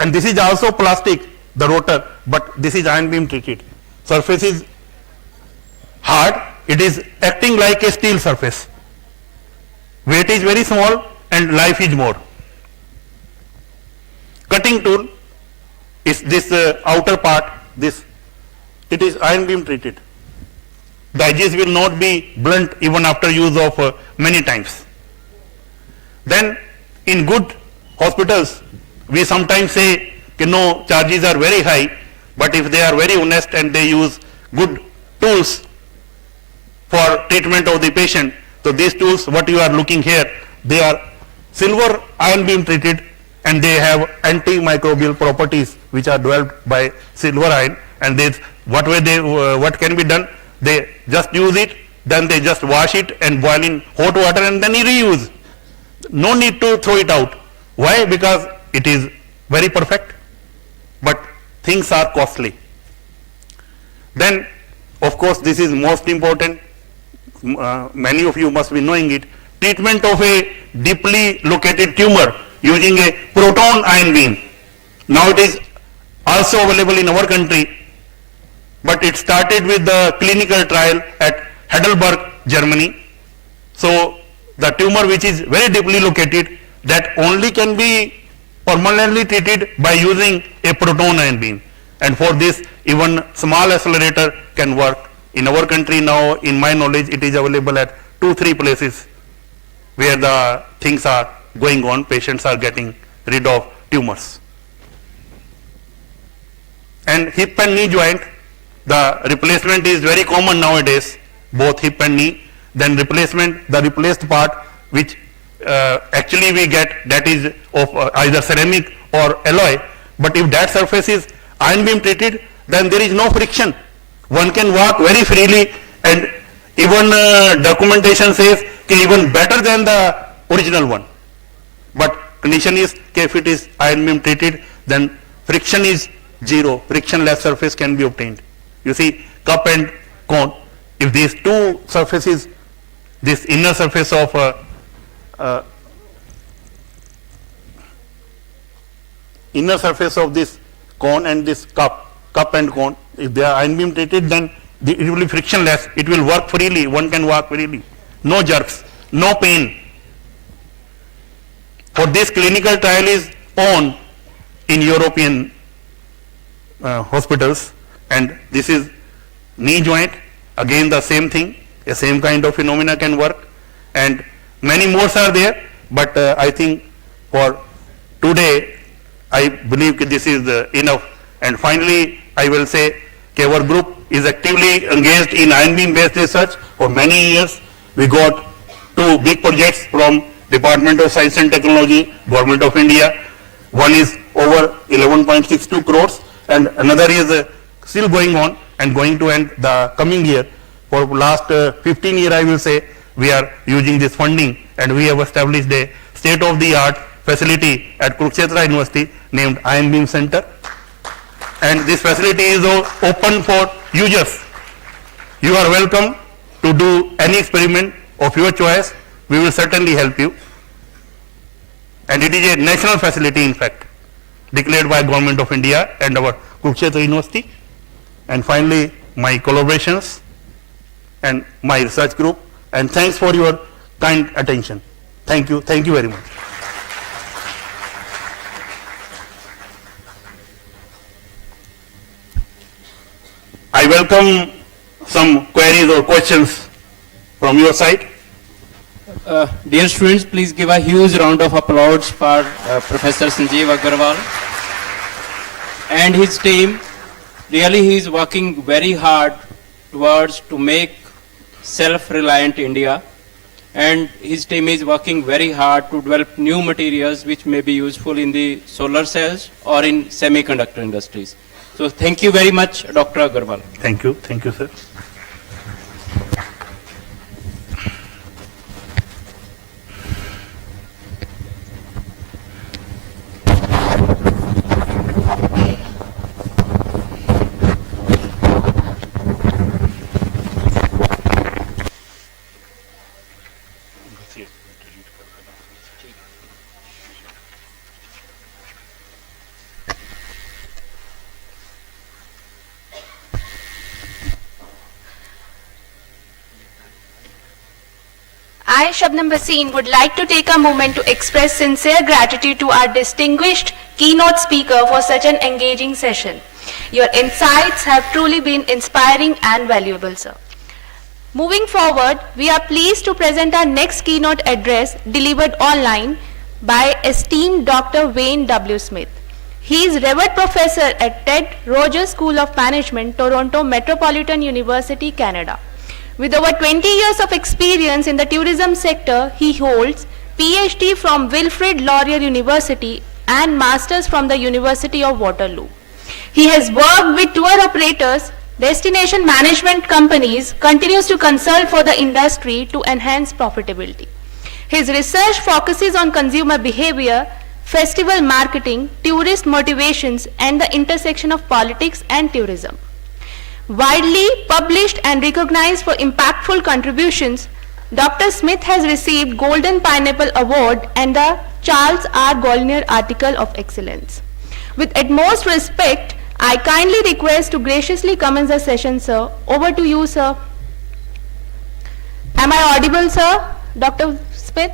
and this is also plastic, the rotor, but this is ion beam treated. Surface is hard, it is acting like a steel surface. Weight is very small and life is more. Cutting tool is this outer part, this, it is ion beam treated. The edges will not be blunt even after use of many times. Then in good hospitals, we sometimes say, no, charges are very high, but if they are very honest and they use good tools for treatment of the patient, so these tools, what you are looking here, they are silver ion beam treated, and they have antimicrobial properties which are developed by silver ion, and what can be done, they just use it, then they just wash it and boil in hot water and then reuse. No need to throw it out. Why? Because it is very perfect, but things are costly. Then of course this is most important, many of you must be knowing it, treatment of a deeply located tumor using a proton ion beam. Now it is also available in our country, but it started with the clinical trial at Heidelberg, Germany. So the tumor which is very deeply located, that only can be permanently treated by using a proton ion beam, and for this even small accelerator can work. In our country now, in my knowledge, it is available at 2-3 places where the things are going on, patients are getting rid of tumors. And hip and knee joint, the replacement is very common nowadays, both hip and knee. Then replacement, the replaced part which actually we get, that is of either ceramic or alloy, but if that surface is ion beam treated, then there is no friction. One can walk very freely, and even documentation says even better than the original one. But condition is, if it is ion beam treated, then friction is zero, frictionless surface can be obtained. You see, cup and cone, if these two surfaces, this inner surface of this cone and this cup and cone, if they are ion beam treated, then it will be frictionless, it will work freely, one can walk freely, no jerks, no pain. for this clinical trial is on in European hospitals, and this is knee joint. Again the same thing, the same kind of phenomena can work, and many more are there, but I think for today I believe that this is enough. And finally I will say that our group is actively engaged in ion beam based research for many years. We got 2 big projects from Department of Science and Technology, Government of India. One is over 11.62 crores and another is still going on and going to end the coming year. For last 15 years I will say we are using this funding, and we have established a state-of-the-art facility at Kurukshetra University named Ion Beam Center, and this facility is open for users. You are welcome to do any experiment of your choice. We will certainly help you, and it is a national facility in fact declared by Government of India and our Kurukshetra University. And finally my collaborations and my research group, and thanks for your kind attention. Thank you very much. I welcome some queries or questions from your side. Dear students, please give a huge round of applause for Professor Sanjeev Agarwal and his team. Really he is working very hard towards to make self-reliant India, and his team is working very hard to develop new materials which may be useful in the solar cells or in semiconductor industries. So thank you very much, Dr. Agarwal. Thank you, sir. I, Shabnam Bhasin, would like to take a moment to express sincere gratitude to our distinguished keynote speaker for such an engaging session. Your insights have truly been inspiring and valuable, sir. Moving forward, we are pleased to present our next keynote address delivered online by esteemed Dr. Wayne W. Smith. He is Revered Professor at Ted Rogers School of Management, Toronto Metropolitan University, Canada. With over 20 years of experience in the tourism sector, he holds PhD from Wilfrid Laurier University and Masters from the University of Waterloo. He has worked with tour operators, destination management companies, continues to consult for the industry to enhance profitability. His research focuses on consumer behavior, festival marketing, tourist motivations, and the intersection of politics and tourism. Widely published and recognized for impactful contributions, Dr. Smith has received Golden Pineapple Award and the Charles R. Goldner Article of Excellence. With utmost respect, I kindly request to graciously commence the session, sir. Over to you, sir. Am I audible, sir? Dr. Smith?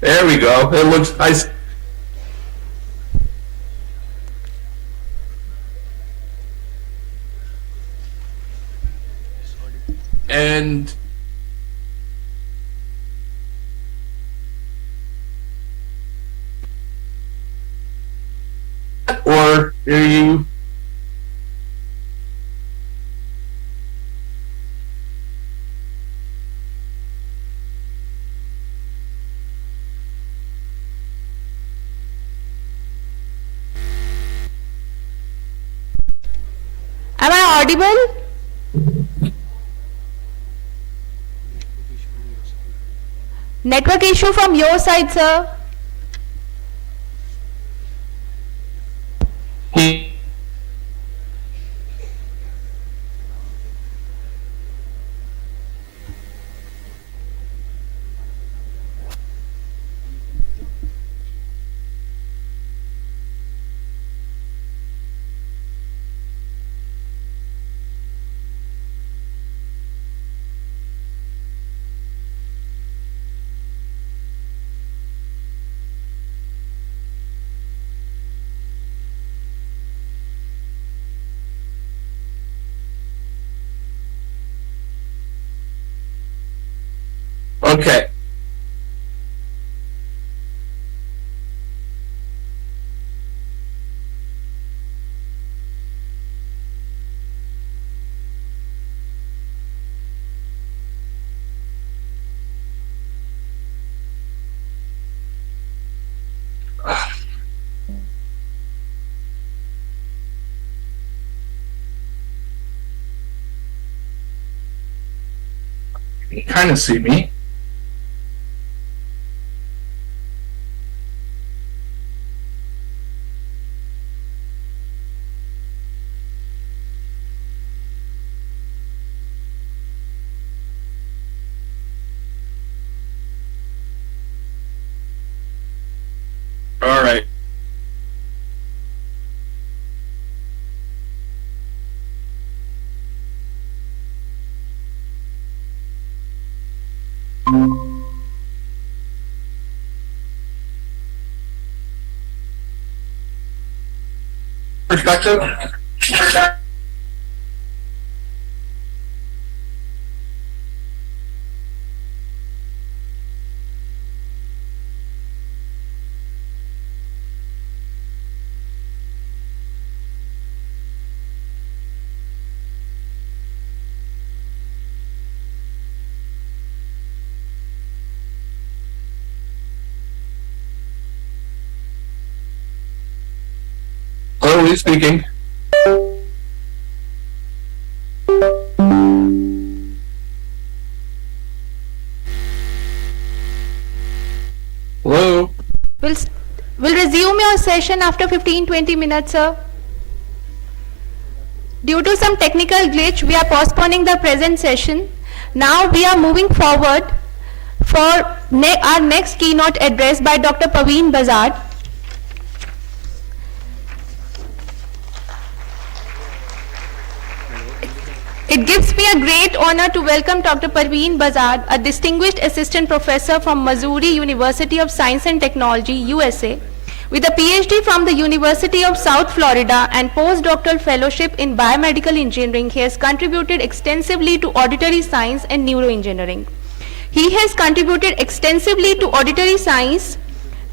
There we go. It looks nice. And or are you Am I audible? Network issue from your side, sir. Okay. You kind of see me. All right. Perspective. Hello, who's speaking? Hello? We'll resume your session after 15-20 minutes, sir. Due to some technical glitch, we are postponing the present session. Now we are moving forward for our next keynote address by Dr. Parveen Bazad. It gives me a great honor to welcome Dr. Parveen Bazad, a distinguished assistant professor from Missouri University of Science and Technology, USA, with a PhD from the University of South Florida and postdoctoral fellowship in biomedical engineering. He has contributed extensively to auditory science and neuroengineering. He has contributed extensively to auditory science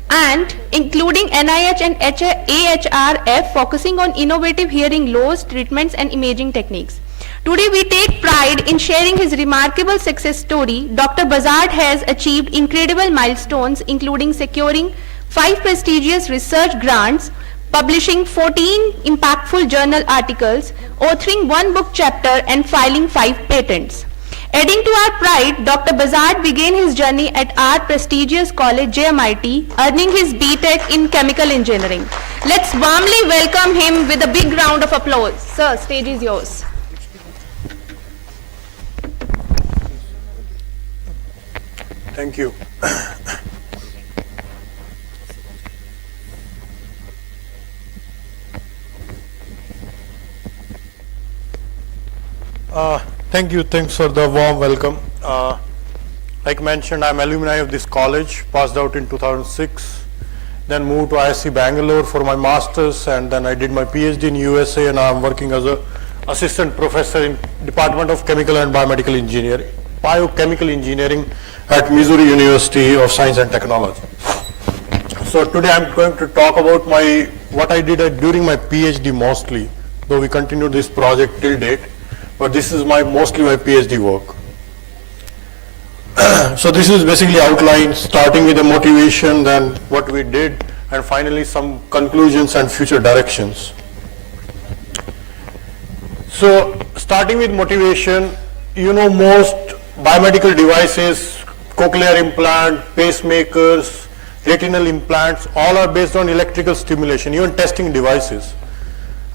and including NIH and AHRF, focusing on innovative hearing loss treatments and imaging techniques. Today we take pride in sharing his remarkable success story. Dr. Bazad has achieved incredible milestones, including securing 5 prestigious research grants, publishing 14 impactful journal articles, authoring 1 book chapter, and filing 5 patents. Adding to our pride, Dr. Bazad began his journey at our prestigious college, JMIT, earning his BTech in chemical engineering. Let's warmly welcome him with a big round of applause. Sir, stage is yours. Thank you. Thanks for the warm welcome. Like mentioned, I'm alumni of this college, passed out in 2006, then moved to ISC Bangalore for my master's, and then I did my PhD in USA, and I'm working as a assistant professor in Department of Chemical and Biomedical Engineering, Biochemical Engineering at Missouri University of Science and Technology. So today I'm going to talk about what I did during my PhD mostly, though we continued this project till date, but this is mostly my PhD work. So this is basically outlined, starting with the motivation, then what we did, and finally some conclusions and future directions. So starting with motivation, most biomedical devices, cochlear implant, pacemakers, retinal implants, all are based on electrical stimulation, even testing devices.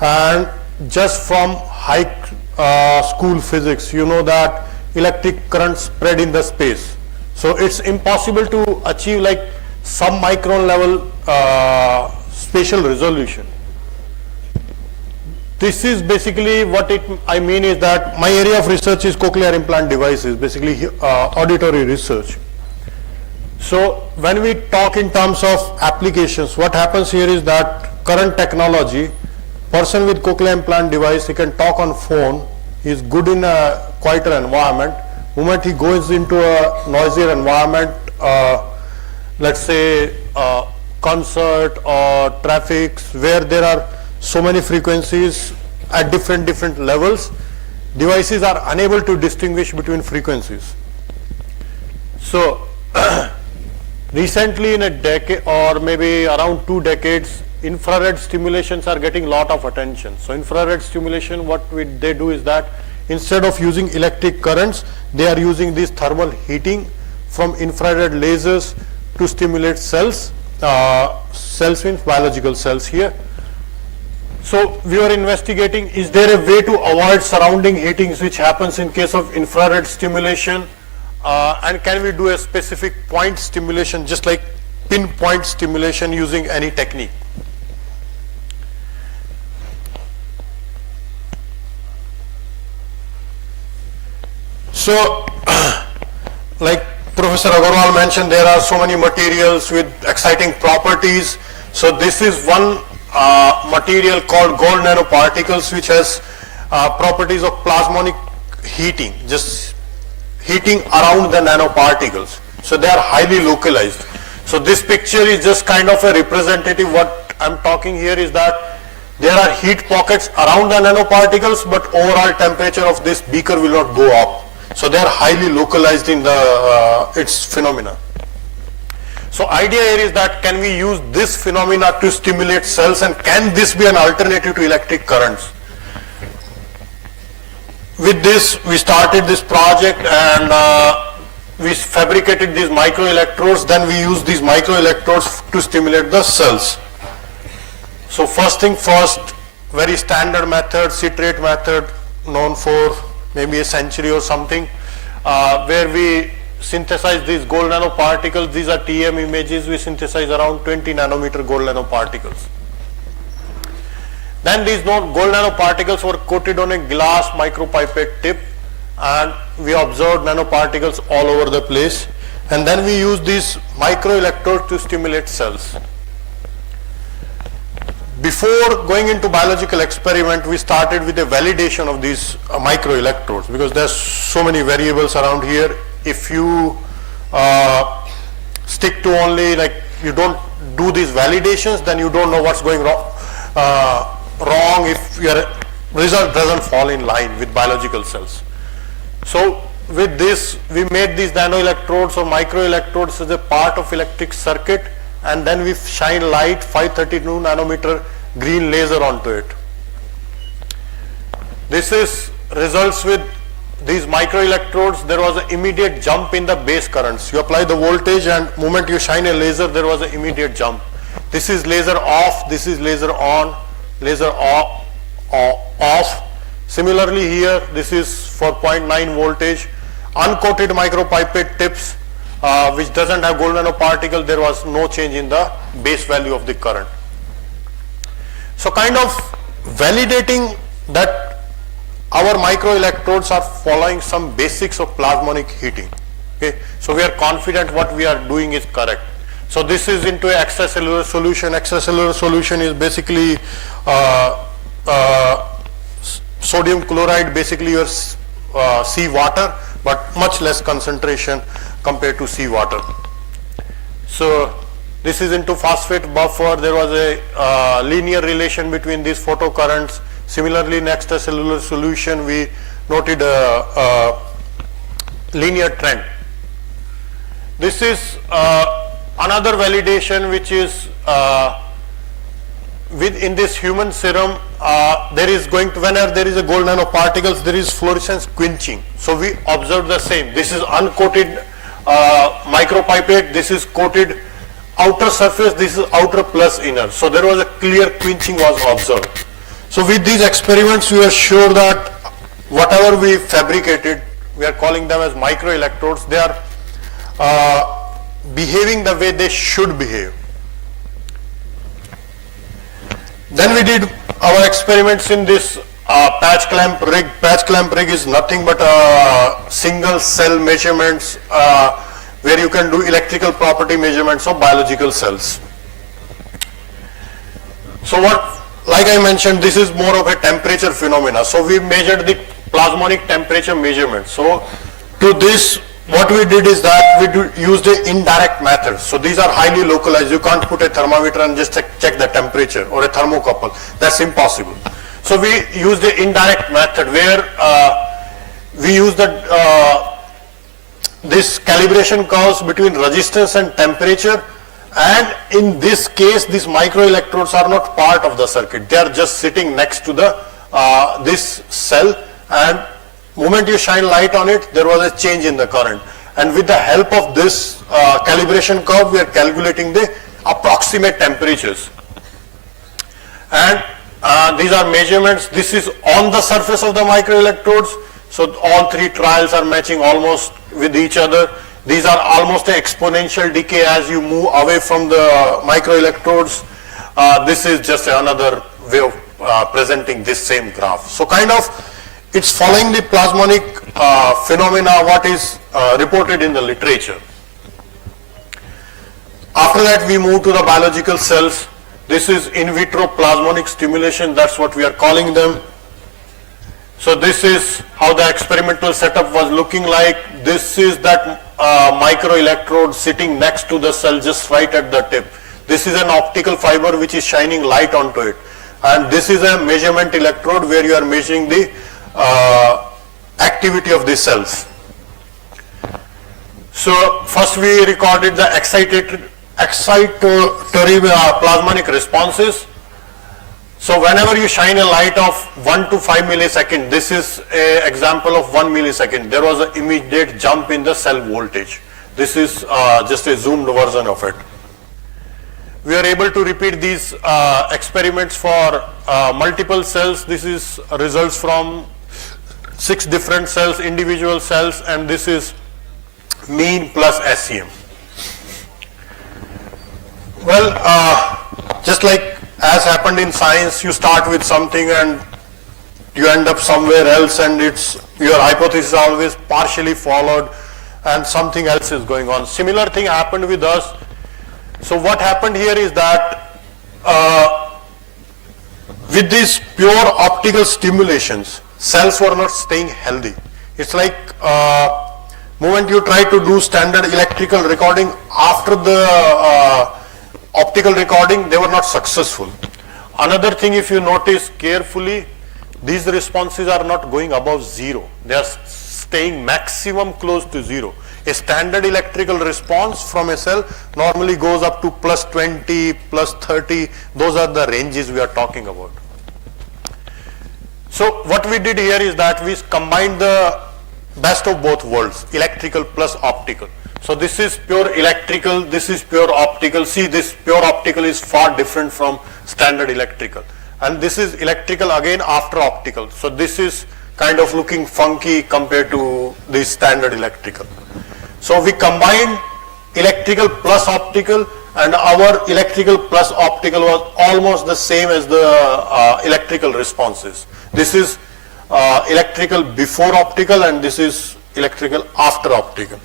And just from high school physics, you know that electric currents spread in the space. So it's impossible to achieve like sub-micron level spatial resolution. This is basically what I mean is that my area of research is cochlear implant devices, basically auditory research. So when we talk in terms of applications, what happens here is that current technology, person with cochlear implant device, he can talk on phone, he is good in a quieter environment, Moment he goes into a noisier environment, let's say concert or traffic, where there are so many frequencies at different levels, devices are unable to distinguish between frequencies. So recently, in a decade or maybe around 2 decades, infrared stimulations are getting a lot of attention. So infrared stimulation, what they do is that instead of using electric currents, they are using this thermal heating from infrared lasers to stimulate cells. Cells means biological cells here. So we are investigating, is there a way to avoid surrounding heatings which happens in case of infrared stimulation, and can we do a specific point stimulation, just like pinpoint stimulation using any technique? So like Professor Agarwal mentioned, there are so many materials with exciting properties. So this is one material called gold nanoparticles, which has properties of plasmonic heating, just heating around the nanoparticles. So they are highly localized. So this picture is just kind of a representative. What I'm talking here is that there are heat pockets around the nanoparticles, but overall temperature of this beaker will not go up. So they are highly localized in the its phenomena. So idea here is that can we use this phenomena to stimulate cells, and can this be an alternative to electric currents? With this, we started this project, and we fabricated these microelectrodes. Then we use these microelectrodes to stimulate the cells. So first thing first, very standard method, citrate method, known for maybe a century or something, where we synthesize these gold nanoparticles. These are TM images. We synthesize around 20 nanometer gold nanoparticles. Then these gold nanoparticles were coated on a glass micropipette tip, and we observed nanoparticles all over the place. And then we use these microelectrodes to stimulate cells. Before going into biological experiment, we started with a validation of these microelectrodes, because there's so many variables around here. If you stick to only, like, you don't do these validations, then you don't know what's going wrong if your result doesn't fall in line with biological cells. So with this, we made these nanoelectrodes or microelectrodes as a part of electric circuit, and then we shine light 532 nanometer green laser onto it. This is results with these microelectrodes. There was an immediate jump in the base currents. You apply the voltage, and moment you shine a laser, there was an immediate jump. This is laser off, this is laser on, laser off. Similarly here, this is for 0.9 voltage. Uncoated micropipette tips, which doesn't have gold nanoparticle, there was no change in the base value of the current. So kind of validating that our microelectrodes are following some basics of plasmonic heating. Okay, so we are confident what we are doing is correct. So this is into an extracellular solution. Extracellular solution is basically sodium chloride, basically your sea water, but much less concentration compared to sea water. So this is into phosphate buffer. There was a linear relation between these photocurrents. Similarly, in extracellular solution, we noted a linear trend. This is another validation, which is within this human serum, there is going to, whenever there is a gold nanoparticles, there is fluorescence quenching. So we observe the same. This is uncoated micropipette. This is coated outer surface. This is outer plus inner. So there was a clear quenching was observed. So with these experiments, we are sure that whatever we fabricated, we are calling them as microelectrodes, they are behaving the way they should behave. Then we did our experiments in this patch clamp rig. Patch clamp rig is nothing but single cell measurements where you can do electrical property measurements of biological cells. So what, like I mentioned, this is more of a temperature phenomena. So we measured the plasmonic temperature measurement. So to this, what we did is that we used the indirect method. So these are highly localized. You can't put a thermometer and just check the temperature, or a thermocouple. That's impossible. So we used the indirect method where we use this calibration curves between resistance and temperature, and in this case these microelectrodes are not part of the circuit. They are just sitting next to the this cell, and moment you shine light on it, there was a change in the current, and with the help of this calibration curve we are calculating the approximate temperatures. And these are measurements. This is on the surface of the microelectrodes. So all three trials are matching almost with each other. These are almost an exponential decay as you move away from the microelectrodes. This is just another way of presenting this same graph. So kind of it's following the plasmonic phenomena what is reported in the literature. After that we move to the biological cells. This is in vitro plasmonic stimulation, that's what we are calling them. So this is how the experimental setup was looking like. This is that microelectrode sitting next to the cell, just right at the tip. This is an optical fiber which is shining light onto it. And this is a measurement electrode where you are measuring the activity of the cells. So first we recorded the excitatory plasmonic responses. So whenever you shine a light of 1 to 5 milliseconds, this is an example of 1 millisecond, there was an immediate jump in the cell voltage. This is just a zoomed version of it. We are able to repeat these experiments for multiple cells. This is results from 6 different cells, individual cells, and this is mean plus SEM. Well, just like as happened in science, you start with something and you end up somewhere else, and it's your hypothesis is always partially followed and something else is going on. Similar thing happened with us. So what happened here is that with these pure optical stimulations, cells were not staying healthy. It's like moment you try to do standard electrical recording, after the optical recording, they were not successful. Another thing, if you notice carefully, these responses are not going above 0. They are staying maximum close to 0. A standard electrical response from a cell normally goes up to plus 20, plus 30. Those are the ranges we are talking about. So what we did here is that we combined the best of both worlds, electrical plus optical. So this is pure electrical, this is pure optical. See, this pure optical is far different from standard electrical. And this is electrical again after optical. So this is kind of looking funky compared to the standard electrical. So we combined electrical plus optical, and our electrical plus optical was almost the same as the electrical responses. This is electrical before optical, and this is electrical after optical.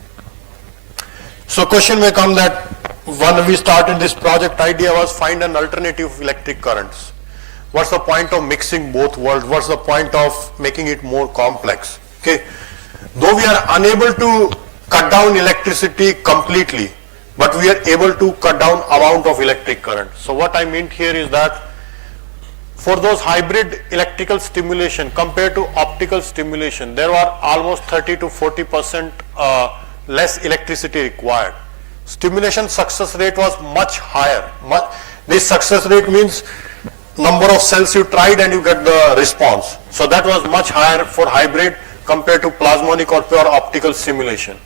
So question may come that when we started this project, idea was find an alternative electric currents. What's the point of mixing both worlds? What's the point of making it more complex? Okay. Though we are unable to cut down electricity completely, but we are able to cut down amount of electric current. So what I meant here is that for those hybrid electrical stimulation compared to optical stimulation, there were almost 30 to 40% less electricity required. Stimulation success rate was much higher. This success rate means number of cells you tried and you get the response. So that was much higher for hybrid compared to plasmonic or pure optical stimulation.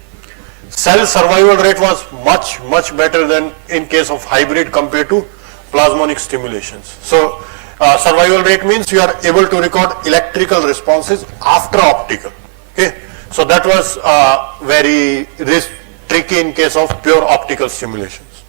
Cell survival rate was much better than in case of hybrid compared to plasmonic stimulations. So survival rate means you are able to record electrical responses after optical. Okay. So that was very tricky in case of pure optical stimulations.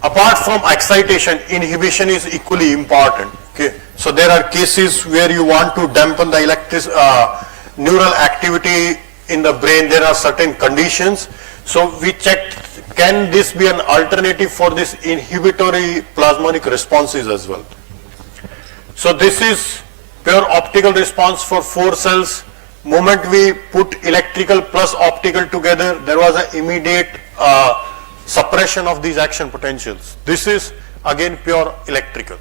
Apart from excitation, inhibition is equally important. Okay. So there are cases where you want to dampen the neural activity in the brain. There are certain conditions. So we checked, can this be an alternative for this inhibitory plasmonic responses as well? So this is pure optical response for 4 cells. Moment we put electrical plus optical together, there was an immediate suppression of these action potentials. This is again pure electrical.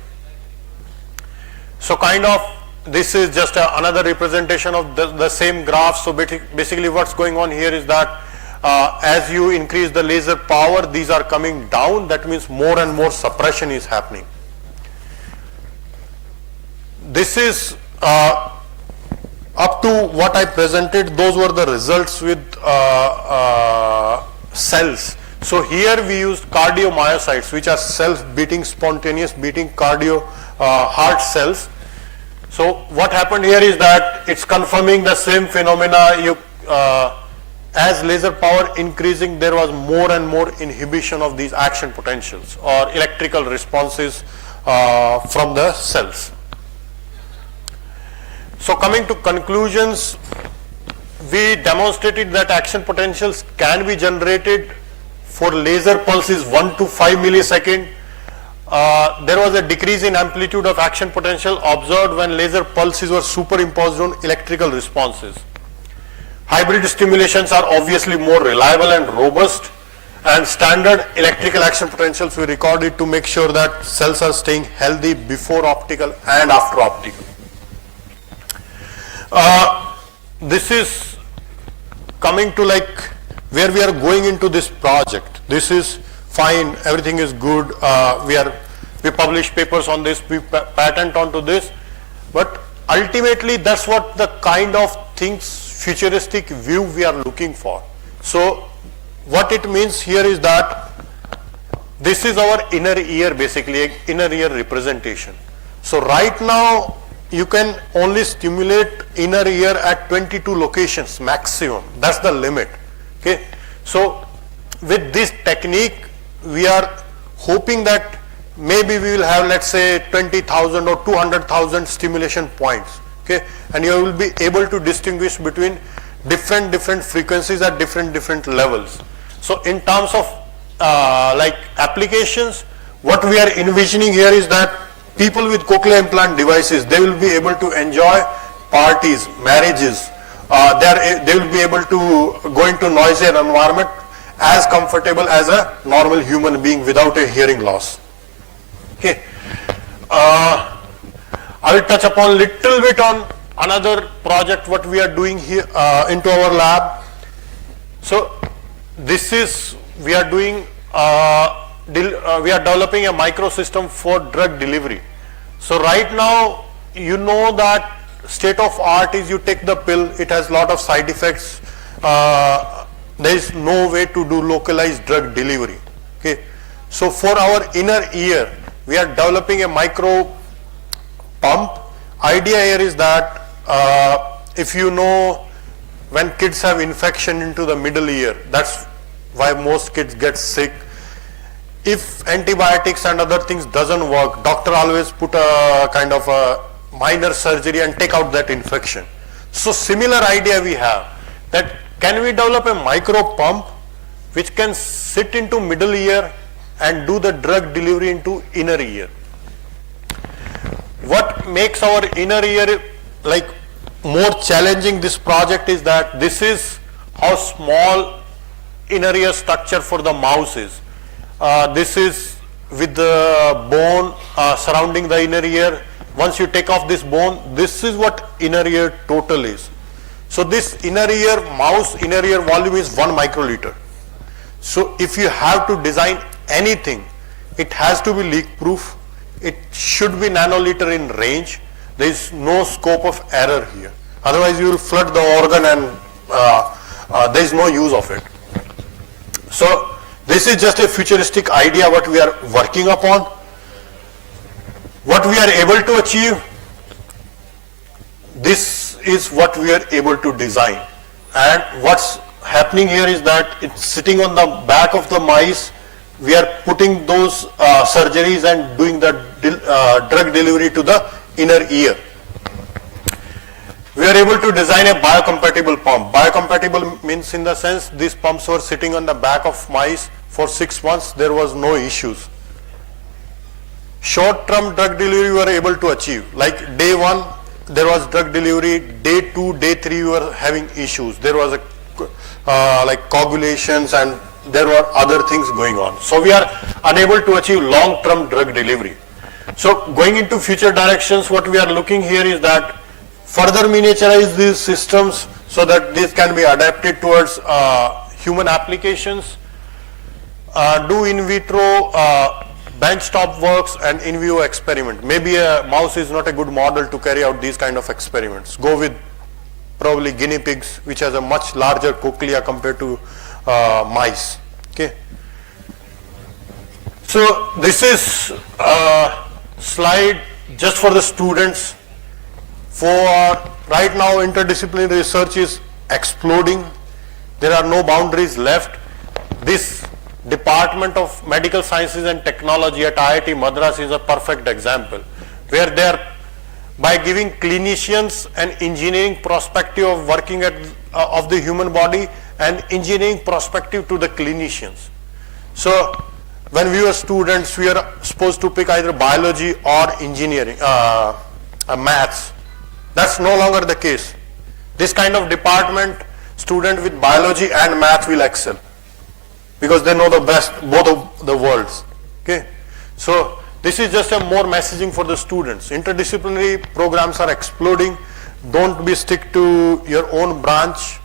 So kind of this is just another representation of the same graph. So basically what's going on here is that as you increase the laser power, these are coming down. That means more and more suppression is happening. This is up to what I presented. Those were the results with cells. So here we used cardiomyocytes, which are self-beating, spontaneous beating cardio heart cells. So what happened here is that it's confirming the same phenomena. As laser power increasing, there was more and more inhibition of these action potentials or electrical responses from the cells. So coming to conclusions, we demonstrated that action potentials can be generated for laser pulses 1 to 5 millisecond. There was a decrease in amplitude of action potential observed when laser pulses were superimposed on electrical responses. Hybrid stimulations are obviously more reliable and robust, and standard electrical action potentials we recorded to make sure that cells are staying healthy before optical and after optical. This is coming to like where we are going into this project. This is fine, everything is good. We publish papers on this, we patent onto this, but ultimately that's what the kind of things, futuristic view we are looking for. So what it means here is that this is our inner ear, basically inner ear representation. So right now you can only stimulate inner ear at 22 locations maximum. That's the limit. Okay. So with this technique, we are hoping that maybe we will have, let's say, 20,000 or 200,000 stimulation points. Okay. And you will be able to distinguish between different frequencies at different levels. So in terms of like applications, what we are envisioning here is that people with cochlear implant devices, they will be able to enjoy parties, marriages. They will be able to go into noisier environment as comfortable as a normal human being without a hearing loss. Okay. I will touch upon little bit on another project what we are doing here into our lab. So this is we are doing we are developing a microsystem for drug delivery. So right now, you know that state of art is you take the pill, it has lot of side effects. There is no way to do localized drug delivery. Okay. So for our inner ear, we are developing a micro pump. Idea here is that if you know when kids have infection into the middle ear, that's why most kids get sick. If antibiotics and other things doesn't work, doctor always put a kind of a minor surgery and take out that infection. So similar idea we have, that can we develop a micro pump which can sit into middle ear and do the drug delivery into inner ear. What makes our inner ear like more challenging this project is that this is how small inner ear structure for the mouse is. This is with the bone surrounding the inner ear. Once you take off this bone, this is what inner ear total is. So this inner ear, mouse inner ear volume is 1 microliter. So if you have to design anything, it has to be leak proof. It should be nanoliter in range. There is no scope of error here. Otherwise you will flood the organ and there is no use of it. So this is just a futuristic idea what we are working upon. What we are able to achieve, this is what we are able to design. And what's happening here is that it's sitting on the back of the mice. We are putting those surgeries and doing the drug delivery to the inner ear. We are able to design a biocompatible pump. Biocompatible means in the sense these pumps were sitting on the back of mice for 6 months, there was no issues. Short-term drug delivery we were able to achieve. Like day 1, there was drug delivery. Day 2, day 3 we were having issues. There was like coagulations and there were other things going on. So we are unable to achieve long-term drug delivery. So going into future directions, what we are looking here is that further miniaturize these systems so that these can be adapted towards human applications, do in vitro benchtop works and in vivo experiment. Maybe a mouse is not a good model to carry out these kind of experiments. Go with probably guinea pigs, which has a much larger cochlea compared to mice. Okay. So this is a slide just for the students. For right now, interdisciplinary research is exploding. There are no boundaries left. This Department of Medical Sciences and Technology at IIT Madras is a perfect example, where they are, by giving clinicians an engineering perspective of working of the human body and engineering perspective to the clinicians. So when we were students, we are supposed to pick either biology or engineering, maths. That's no longer the case. This kind of department, student with biology and math will excel, because they know the best, both of the worlds. Okay. So this is just a more messaging for the students. Interdisciplinary programs are exploding. Don't be stick to your own branch.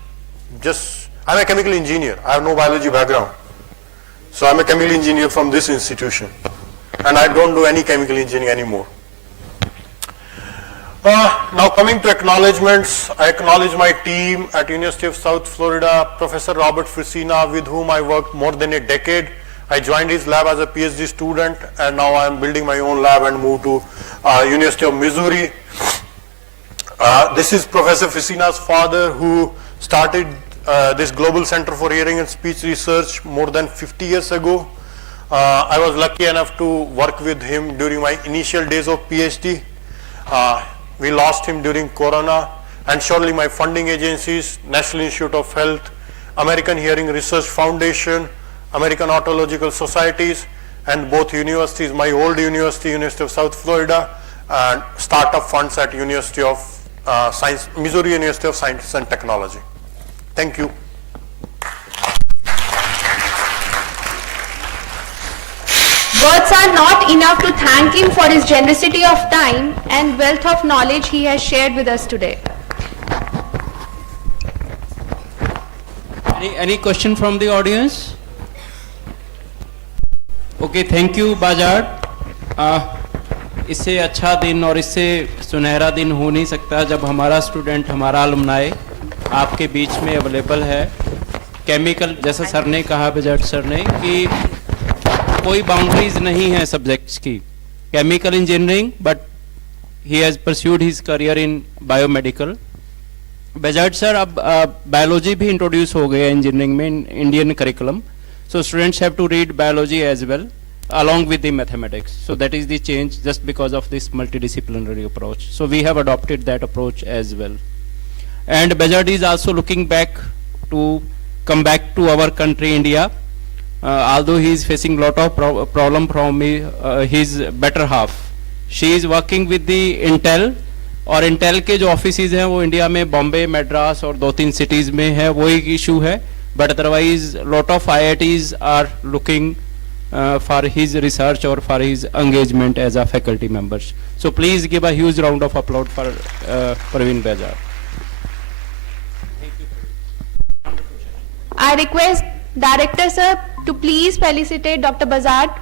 I'm a chemical engineer. I have no biology background. So I'm a chemical engineer from this institution. And I don't do any chemical engineering anymore. Now coming to acknowledgements, I acknowledge my team at University of South Florida, Professor Robert Frisina, with whom I worked more than a decade. I joined his lab as a PhD student, and now I am building my own lab and moved to University of Missouri. This is Professor Frisina's father, who started this Global Center for Hearing and Speech Research more than 50 years ago. I was lucky enough to work with him during my initial days of PhD. We lost him during Corona, and surely my funding agencies, National Institute of Health, American Hearing Research Foundation, American Otological Societies, and both universities, my old university, University of South Florida, and startup funds at University of Missouri University of Science and Technology. Thank you. Words are not enough to thank him for his generosity of time and wealth of knowledge he has shared with us today. Any question from the audience? Okay, thank you, Bajaj. इससे अच्छा दिन और इससे सुनहरा दिन हो नहीं सकता जब हमारा स्टूडेंट, हमारा अलुमनाई आपके बीच में अवेलेबल है. केमिकल, जैसा सर ने कहा, बजट सर ने, कि कोई बाउंड्रीज नहीं है सब्जेक्ट्स की. Chemical engineering, but he has pursued his career in biomedical. Budget sir, अब बायोलॉजी भी इंट्रोड्यूस हो गया इंजीनियरिंग में, Indian curriculum. So students have to read biology as well along with the mathematics. So that is the change, just because of this multidisciplinary approach. So we have adopted that approach as well. And Bajaj is also looking back to come back to our country, India. Although he is facing lot of problem from his better half. She is working with the Intel, और Intel के जो offices हैं वो India में बॉम्बे, मैड्रास और 2-3 cities में है. वो एक इशू है. But otherwise, lot of IITs are looking for his research or for his engagement as a faculty members. So please give a huge round of applause for Praveen Bajaj. I request Director Sir to please felicitate Dr. Bazad.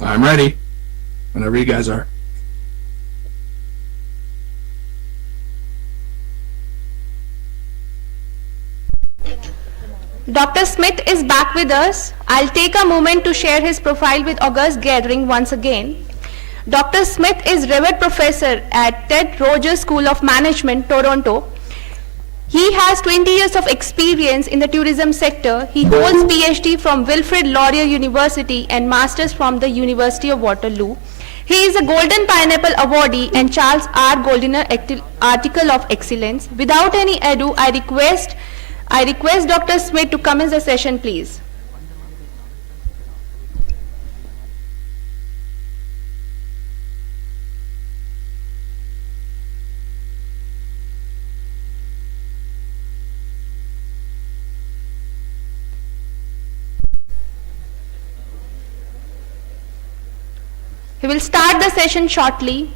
I'm ready. Whenever you guys are. Dr. Smith is back with us. I'll take a moment to share his profile with august gathering once again. Dr. Smith is Revered Professor at Ted Rogers School of Management, Toronto. He has 20 years of experience in the tourism sector. He holds PhD from Wilfrid Laurier University and Masters from the University of Waterloo. He is a Golden Pineapple Awardee and Charles R. Goldiner Article of Excellence. Without any ado, I request Dr. Smith to commence the session, please. He will start the session shortly.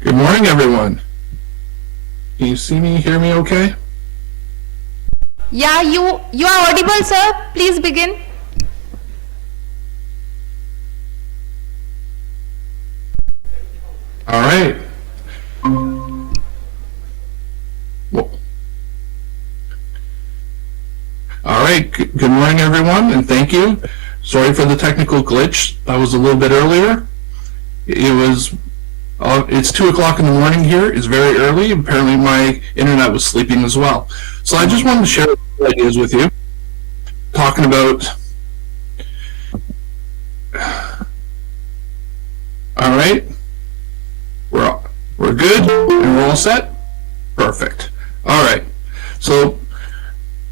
Good morning, everyone. Can you see me, hear me okay? Yeah, you are audible, sir. Please begin. All right. Well, all right. Good morning, everyone, and thank you. Sorry for the technical glitch. That was a little bit earlier. It was. It's 2 o'clock in the morning here. It's very early. Apparently, my internet was sleeping as well. So I just wanted to share a few ideas with you, talking about. All right. We're good and we're all set? Perfect. All right. So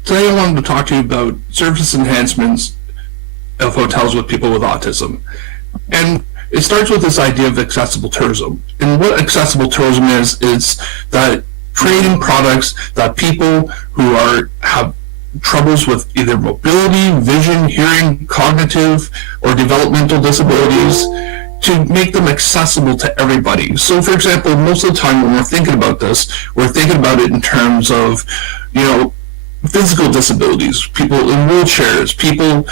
today I wanted to talk to you about service enhancements of hotels with people with autism. And it starts with this idea of accessible tourism. And what accessible tourism is that creating products that people who have troubles with either mobility, vision, hearing, cognitive, or developmental disabilities, to make them accessible to everybody. So for example, most of the time when we're thinking about this, we're thinking about it in terms of, physical disabilities, people in wheelchairs, people,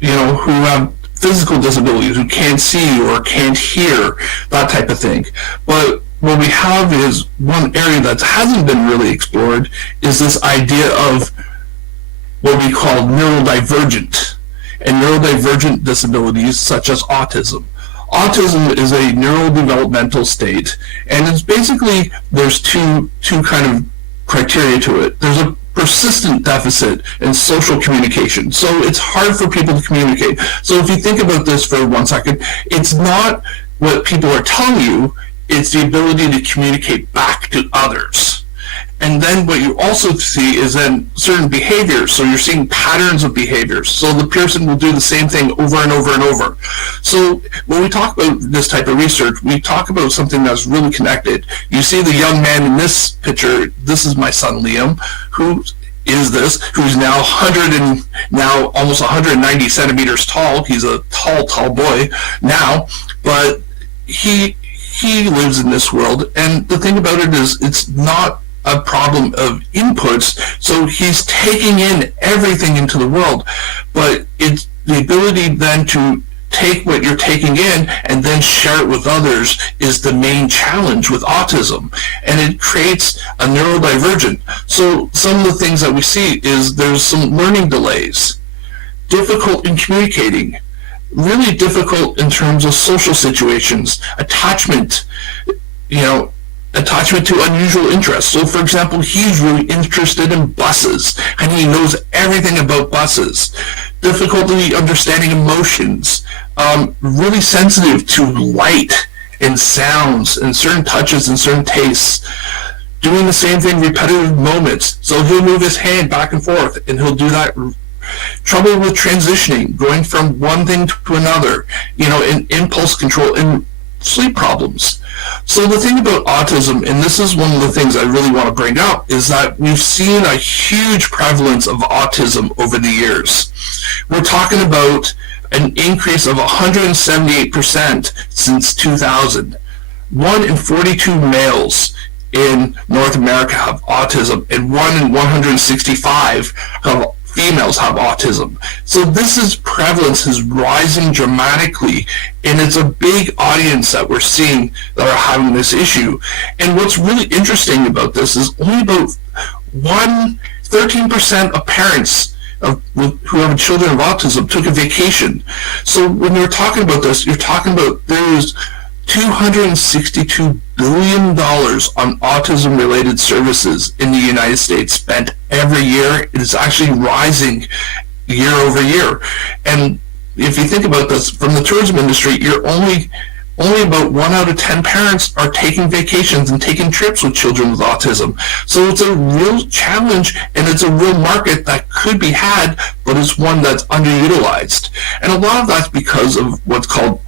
who have physical disabilities, who can't see or can't hear, that type of thing. But what we have is one area that hasn't been really explored is this idea of what we call neurodivergent and neurodivergent disabilities such as autism. Autism is a neurodevelopmental state, and it's basically, there's two kind of criteria to it. There's a persistent deficit in social communication. So it's hard for people to communicate. So if you think about this for 1 second, it's not what people are telling you, it's the ability to communicate back to others. And then what you also see is then certain behaviors. So you're seeing patterns of behaviors. So the person will do the same thing over and over and over. So when we talk about this type of research, we talk about something that's really connected. You see the young man in this picture. This is my son Liam, who's now almost 190 centimeters tall. He's a tall boy now, but he lives in this world. And the thing about it is, it's not a problem of inputs, so he's taking in everything into the world, but it's the ability then to take what you're taking in and then share it with others is the main challenge with autism, and it creates a neurodivergent. So some of the things that we see is there's some learning delays, difficult in communicating, really difficult in terms of social situations, attachment to unusual interests. So for example, he's really interested in buses and he knows everything about buses. Difficulty understanding emotions, really sensitive to light and sounds and certain touches and certain tastes. Doing the same thing, repetitive moments. So he'll move his hand back and forth and he'll do that. Trouble with transitioning, going from one thing to another, in impulse control, and sleep problems. So the thing about autism, and this is one of the things I really want to bring up, is that we've seen a huge prevalence of autism over the years. We're talking about an increase of 178% since 2000. 1 in 42 males in North America have autism, and 1 in 165 females have autism. So this prevalence is rising dramatically, and it's a big audience that we're seeing that are having this issue. And what's really interesting about this is only about 13% of parents who have children with autism took a vacation. So when you're talking about this, you're talking about there's $262 billion on autism-related services in the United States spent every year. It is actually rising year over year. And if you think about this, from the tourism industry, you're only about 1 out of 10 parents are taking vacations and taking trips with children with autism. So it's a real challenge, and it's a real market that could be had, but it's one that's underutilized. And a lot of that's because of what's called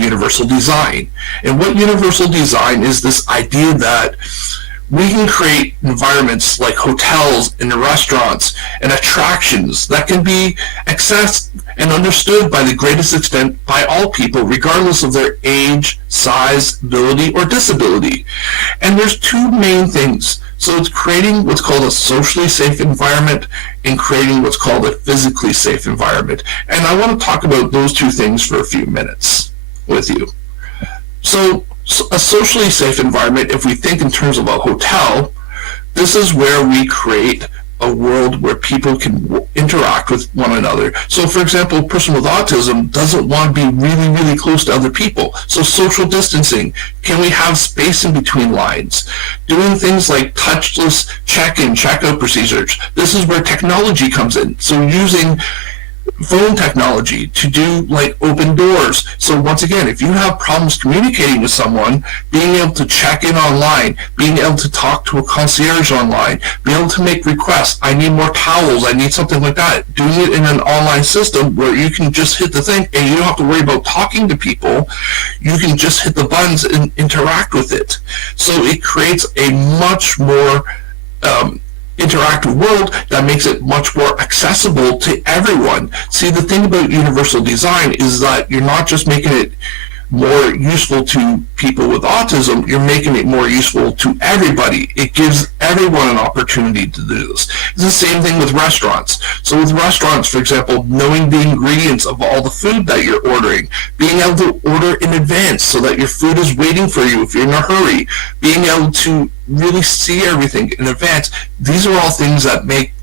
universal design. And what universal design is this idea that we can create environments like hotels and restaurants and attractions that can be accessed and understood by the greatest extent by all people, regardless of their age, size, ability, or disability. And there's two main things. So it's creating what's called a socially safe environment and creating what's called a physically safe environment. And I want to talk about those two things for a few minutes with you. So a socially safe environment, if we think in terms of a hotel, this is where we create a world where people can interact with one another. So for example, a person with autism doesn't want to be really, really close to other people. So social distancing, can we have space in between lines? Doing things like touchless check-in, check-out procedures. This is where technology comes in. So using phone technology to do like open doors. So once again, if you have problems communicating with someone, being able to check in online, being able to talk to a concierge online, being able to make requests, I need more towels, I need something like that, doing it in an online system where you can just hit the thing and you don't have to worry about talking to people, you can just hit the buttons and interact with it. So it creates a much more interactive world that makes it much more accessible to everyone. See, the thing about universal design is that you're not just making it more useful to people with autism, you're making it more useful to everybody. It gives everyone an opportunity to do this. It's the same thing with restaurants. So with restaurants, for example, knowing the ingredients of all the food that you're ordering, being able to order in advance so that your food is waiting for you if you're in a hurry, being able to really see everything in advance, these are all things that make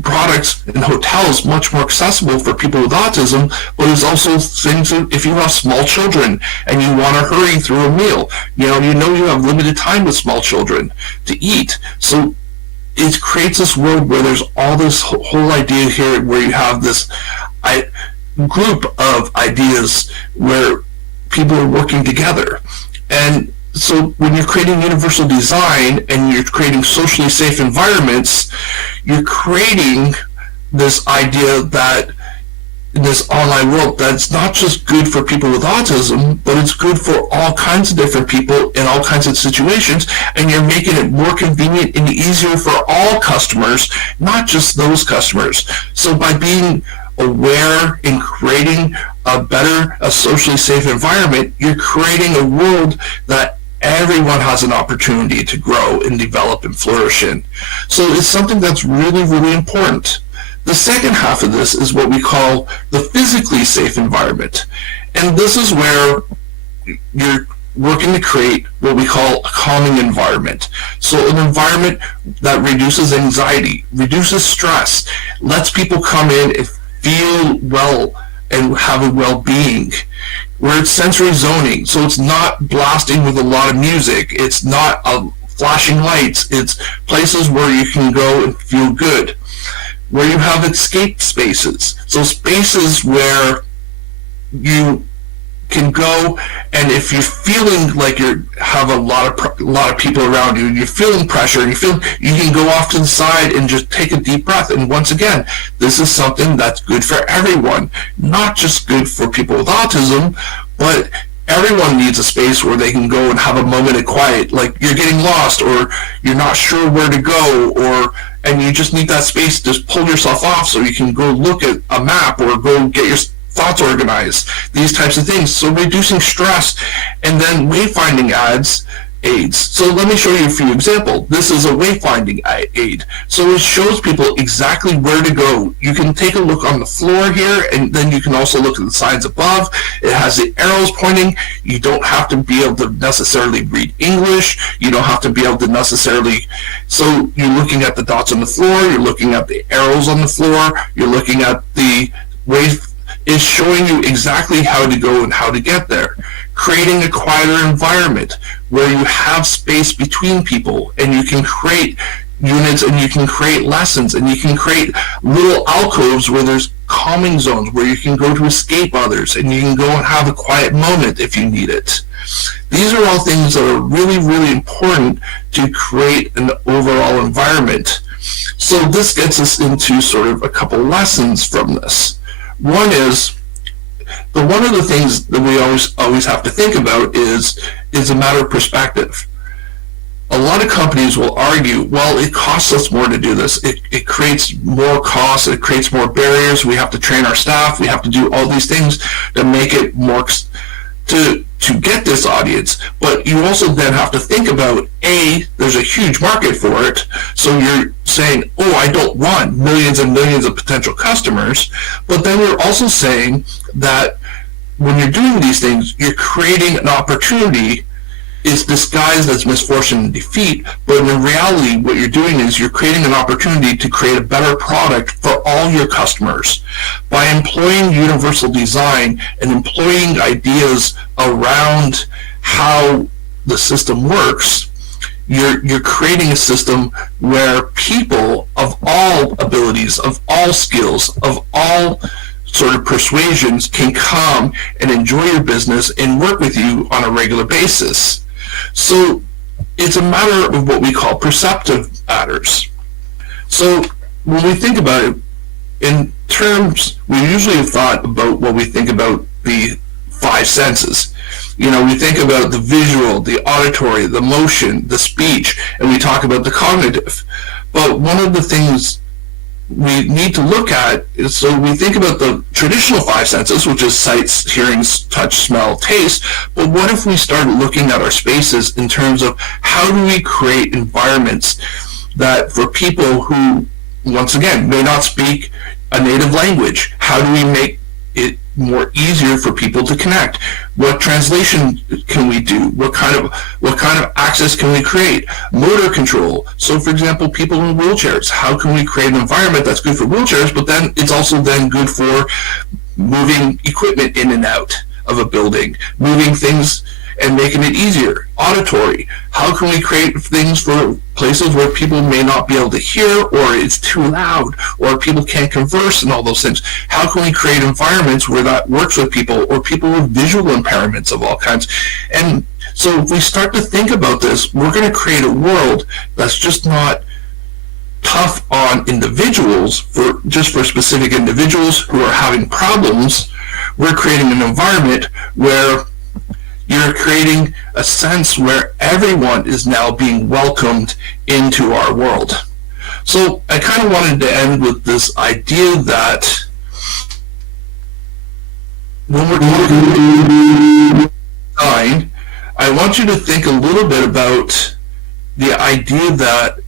products in hotels much more accessible for people with autism. But there's also things that if you have small children and you want to hurry through a meal, you have limited time with small children to eat. So it creates this world where there's all this whole idea here where you have this group of ideas where people are working together. And so when you're creating universal design and you're creating socially safe environments, you're creating this idea that in this online world that's not just good for people with autism, but it's good for all kinds of different people in all kinds of situations, and you're making it more convenient and easier for all customers, not just those customers. So by being aware and creating a socially safe environment, you're creating a world that everyone has an opportunity to grow and develop and flourish in. So it's something that's really, really important. The second half of this is what we call the physically safe environment. And this is where you're working to create what we call a calming environment. So an environment that reduces anxiety, reduces stress, lets people come in and feel well and have a well-being, where it's sensory zoning, so it's not blasting with a lot of music, it's not flashing lights, it's places where you can go and feel good, where you have escape spaces, so spaces where you can go, and if you're feeling like you have a lot of people around you, you're feeling pressure, and you can go off to the side and just take a deep breath. And once again, this is something that's good for everyone, not just good for people with autism, but everyone needs a space where they can go and have a moment of quiet, like you're getting lost or you're not sure where to go, and you just need that space to just pull yourself off so you can go look at a map or go get your thoughts organized, these types of things. So reducing stress, and then wayfinding aids. So let me show you a few examples. This is a wayfinding aid. So it shows people exactly where to go. You can take a look on the floor here, and then you can also look at the signs above. It has the arrows pointing. You don't have to be able to necessarily read English. You don't have to be able to necessarily, so you're looking at the dots on the floor, you're looking at the arrows on the floor, you're looking at the ways. Is showing you exactly how to go and how to get there. Creating a quieter environment where you have space between people, and you can create units, and you can create lessons, and you can create little alcoves where there's calming zones where you can go to escape others, and you can go and have a quiet moment if you need it. These are all things that are really, really important to create an overall environment. So this gets us into sort of a couple lessons from this. One is, one of the things that we always have to think about is a matter of perspective. A lot of companies will argue, well, it costs us more to do this. It creates more costs. It creates more barriers. We have to train our staff. We have to do all these things to make it more to get this audience. But you also then have to think about, there's a huge market for it. So you're saying, I don't want millions and millions of potential customers. But then we're also saying that when you're doing these things, you're creating an opportunity. Is disguised as misfortune and defeat, but in reality what you're doing is you're creating an opportunity to create a better product for all your customers. By employing universal design and employing ideas around how the system works, you're creating a system where people of all abilities, of all skills, of all sort of persuasions can come and enjoy your business and work with you on a regular basis. So it's a matter of what we call perceptive matters. So when we think about it in terms, we usually have thought about what we think about the five senses. We think about the visual, the auditory, the motion, the speech, and we talk about the cognitive. But one of the things we need to look at is, so we think about the traditional five senses, which is sight, hearing, touch, smell, taste, but what if we start looking at our spaces in terms of how do we create environments that for people who, once again, may not speak a native language, how do we make it more easier for people to connect? What translation can we do? What kind of access can we create? Motor control. So for example, people in wheelchairs, how can we create an environment that's good for wheelchairs, but then it's also then good for moving equipment in and out of a building, moving things and making it easier. Auditory. How can we create things for places where people may not be able to hear, or it's too loud, or people can't converse and all those things? How can we create environments where that works with people, or people with visual impairments of all kinds? And so if we start to think about this, we're going to create a world that's just not tough on individuals, for specific individuals who are having problems. We're creating an environment where you're creating a sense where everyone is now being welcomed into our world. So I kind of wanted to end with this idea that when we're talking design, I want you to think a little bit about the idea that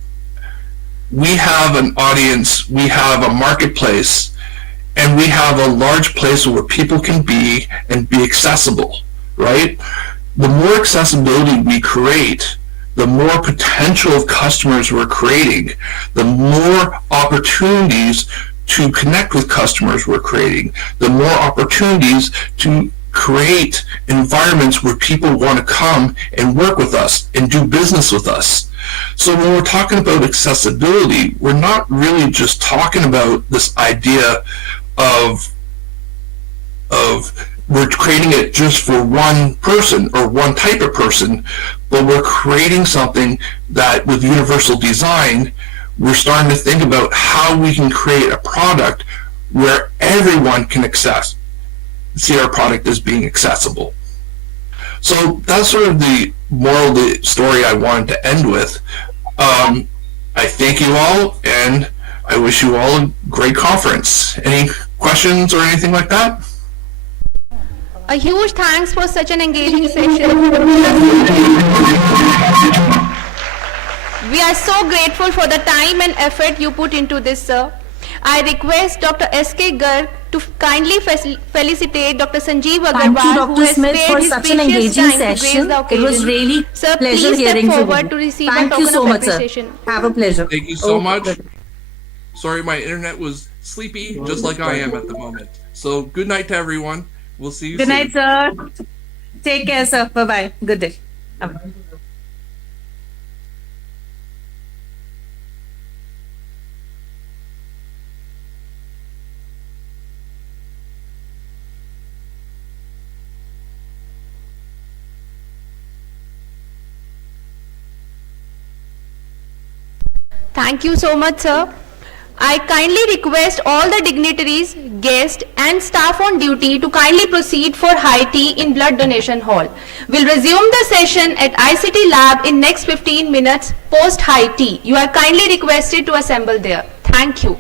we have an audience, we have a marketplace, and we have a large place where people can be and be accessible. Right? The more accessibility we create, the more potential of customers we're creating, the more opportunities to connect with customers we're creating, the more opportunities to create environments where people want to come and work with us and do business with us. So when we're talking about accessibility, we're not really just talking about this idea of we're creating it just for one person or one type of person, but we're creating something that with universal design, we're starting to think about how we can create a product where everyone can see our product as being accessible. So that's sort of the moral of the story I wanted to end with. I thank you all, and I wish you all a great conference. Any questions or anything like that? A huge thanks for such an engaging session. We are so grateful for the time and effort you put into this, sir. I request Dr. S.K. Garg to kindly felicitate Dr. Sanjeev Thank you, Agarwal, Dr. who has Smith, spared for his such an precious engaging time to grace session. the It was occasion. really Sir, pleasure please hearing step from forward you. to receive Thank a you token so of much, sir. appreciation. Have a pleasure. Thank you so Oh, much. good. Sorry, my internet was sleepy, just like I am at the moment. So good night to everyone. We'll see you Good soon. night, sir. Take care, sir. Bye-bye. Good day. Bye-bye. Thank you so much, sir. I kindly request all the dignitaries, guests and staff on duty to kindly proceed for high tea in blood donation hall. We'll resume the session at ICT lab in next 15 minutes post high tea. You are kindly requested to assemble there. Thank you.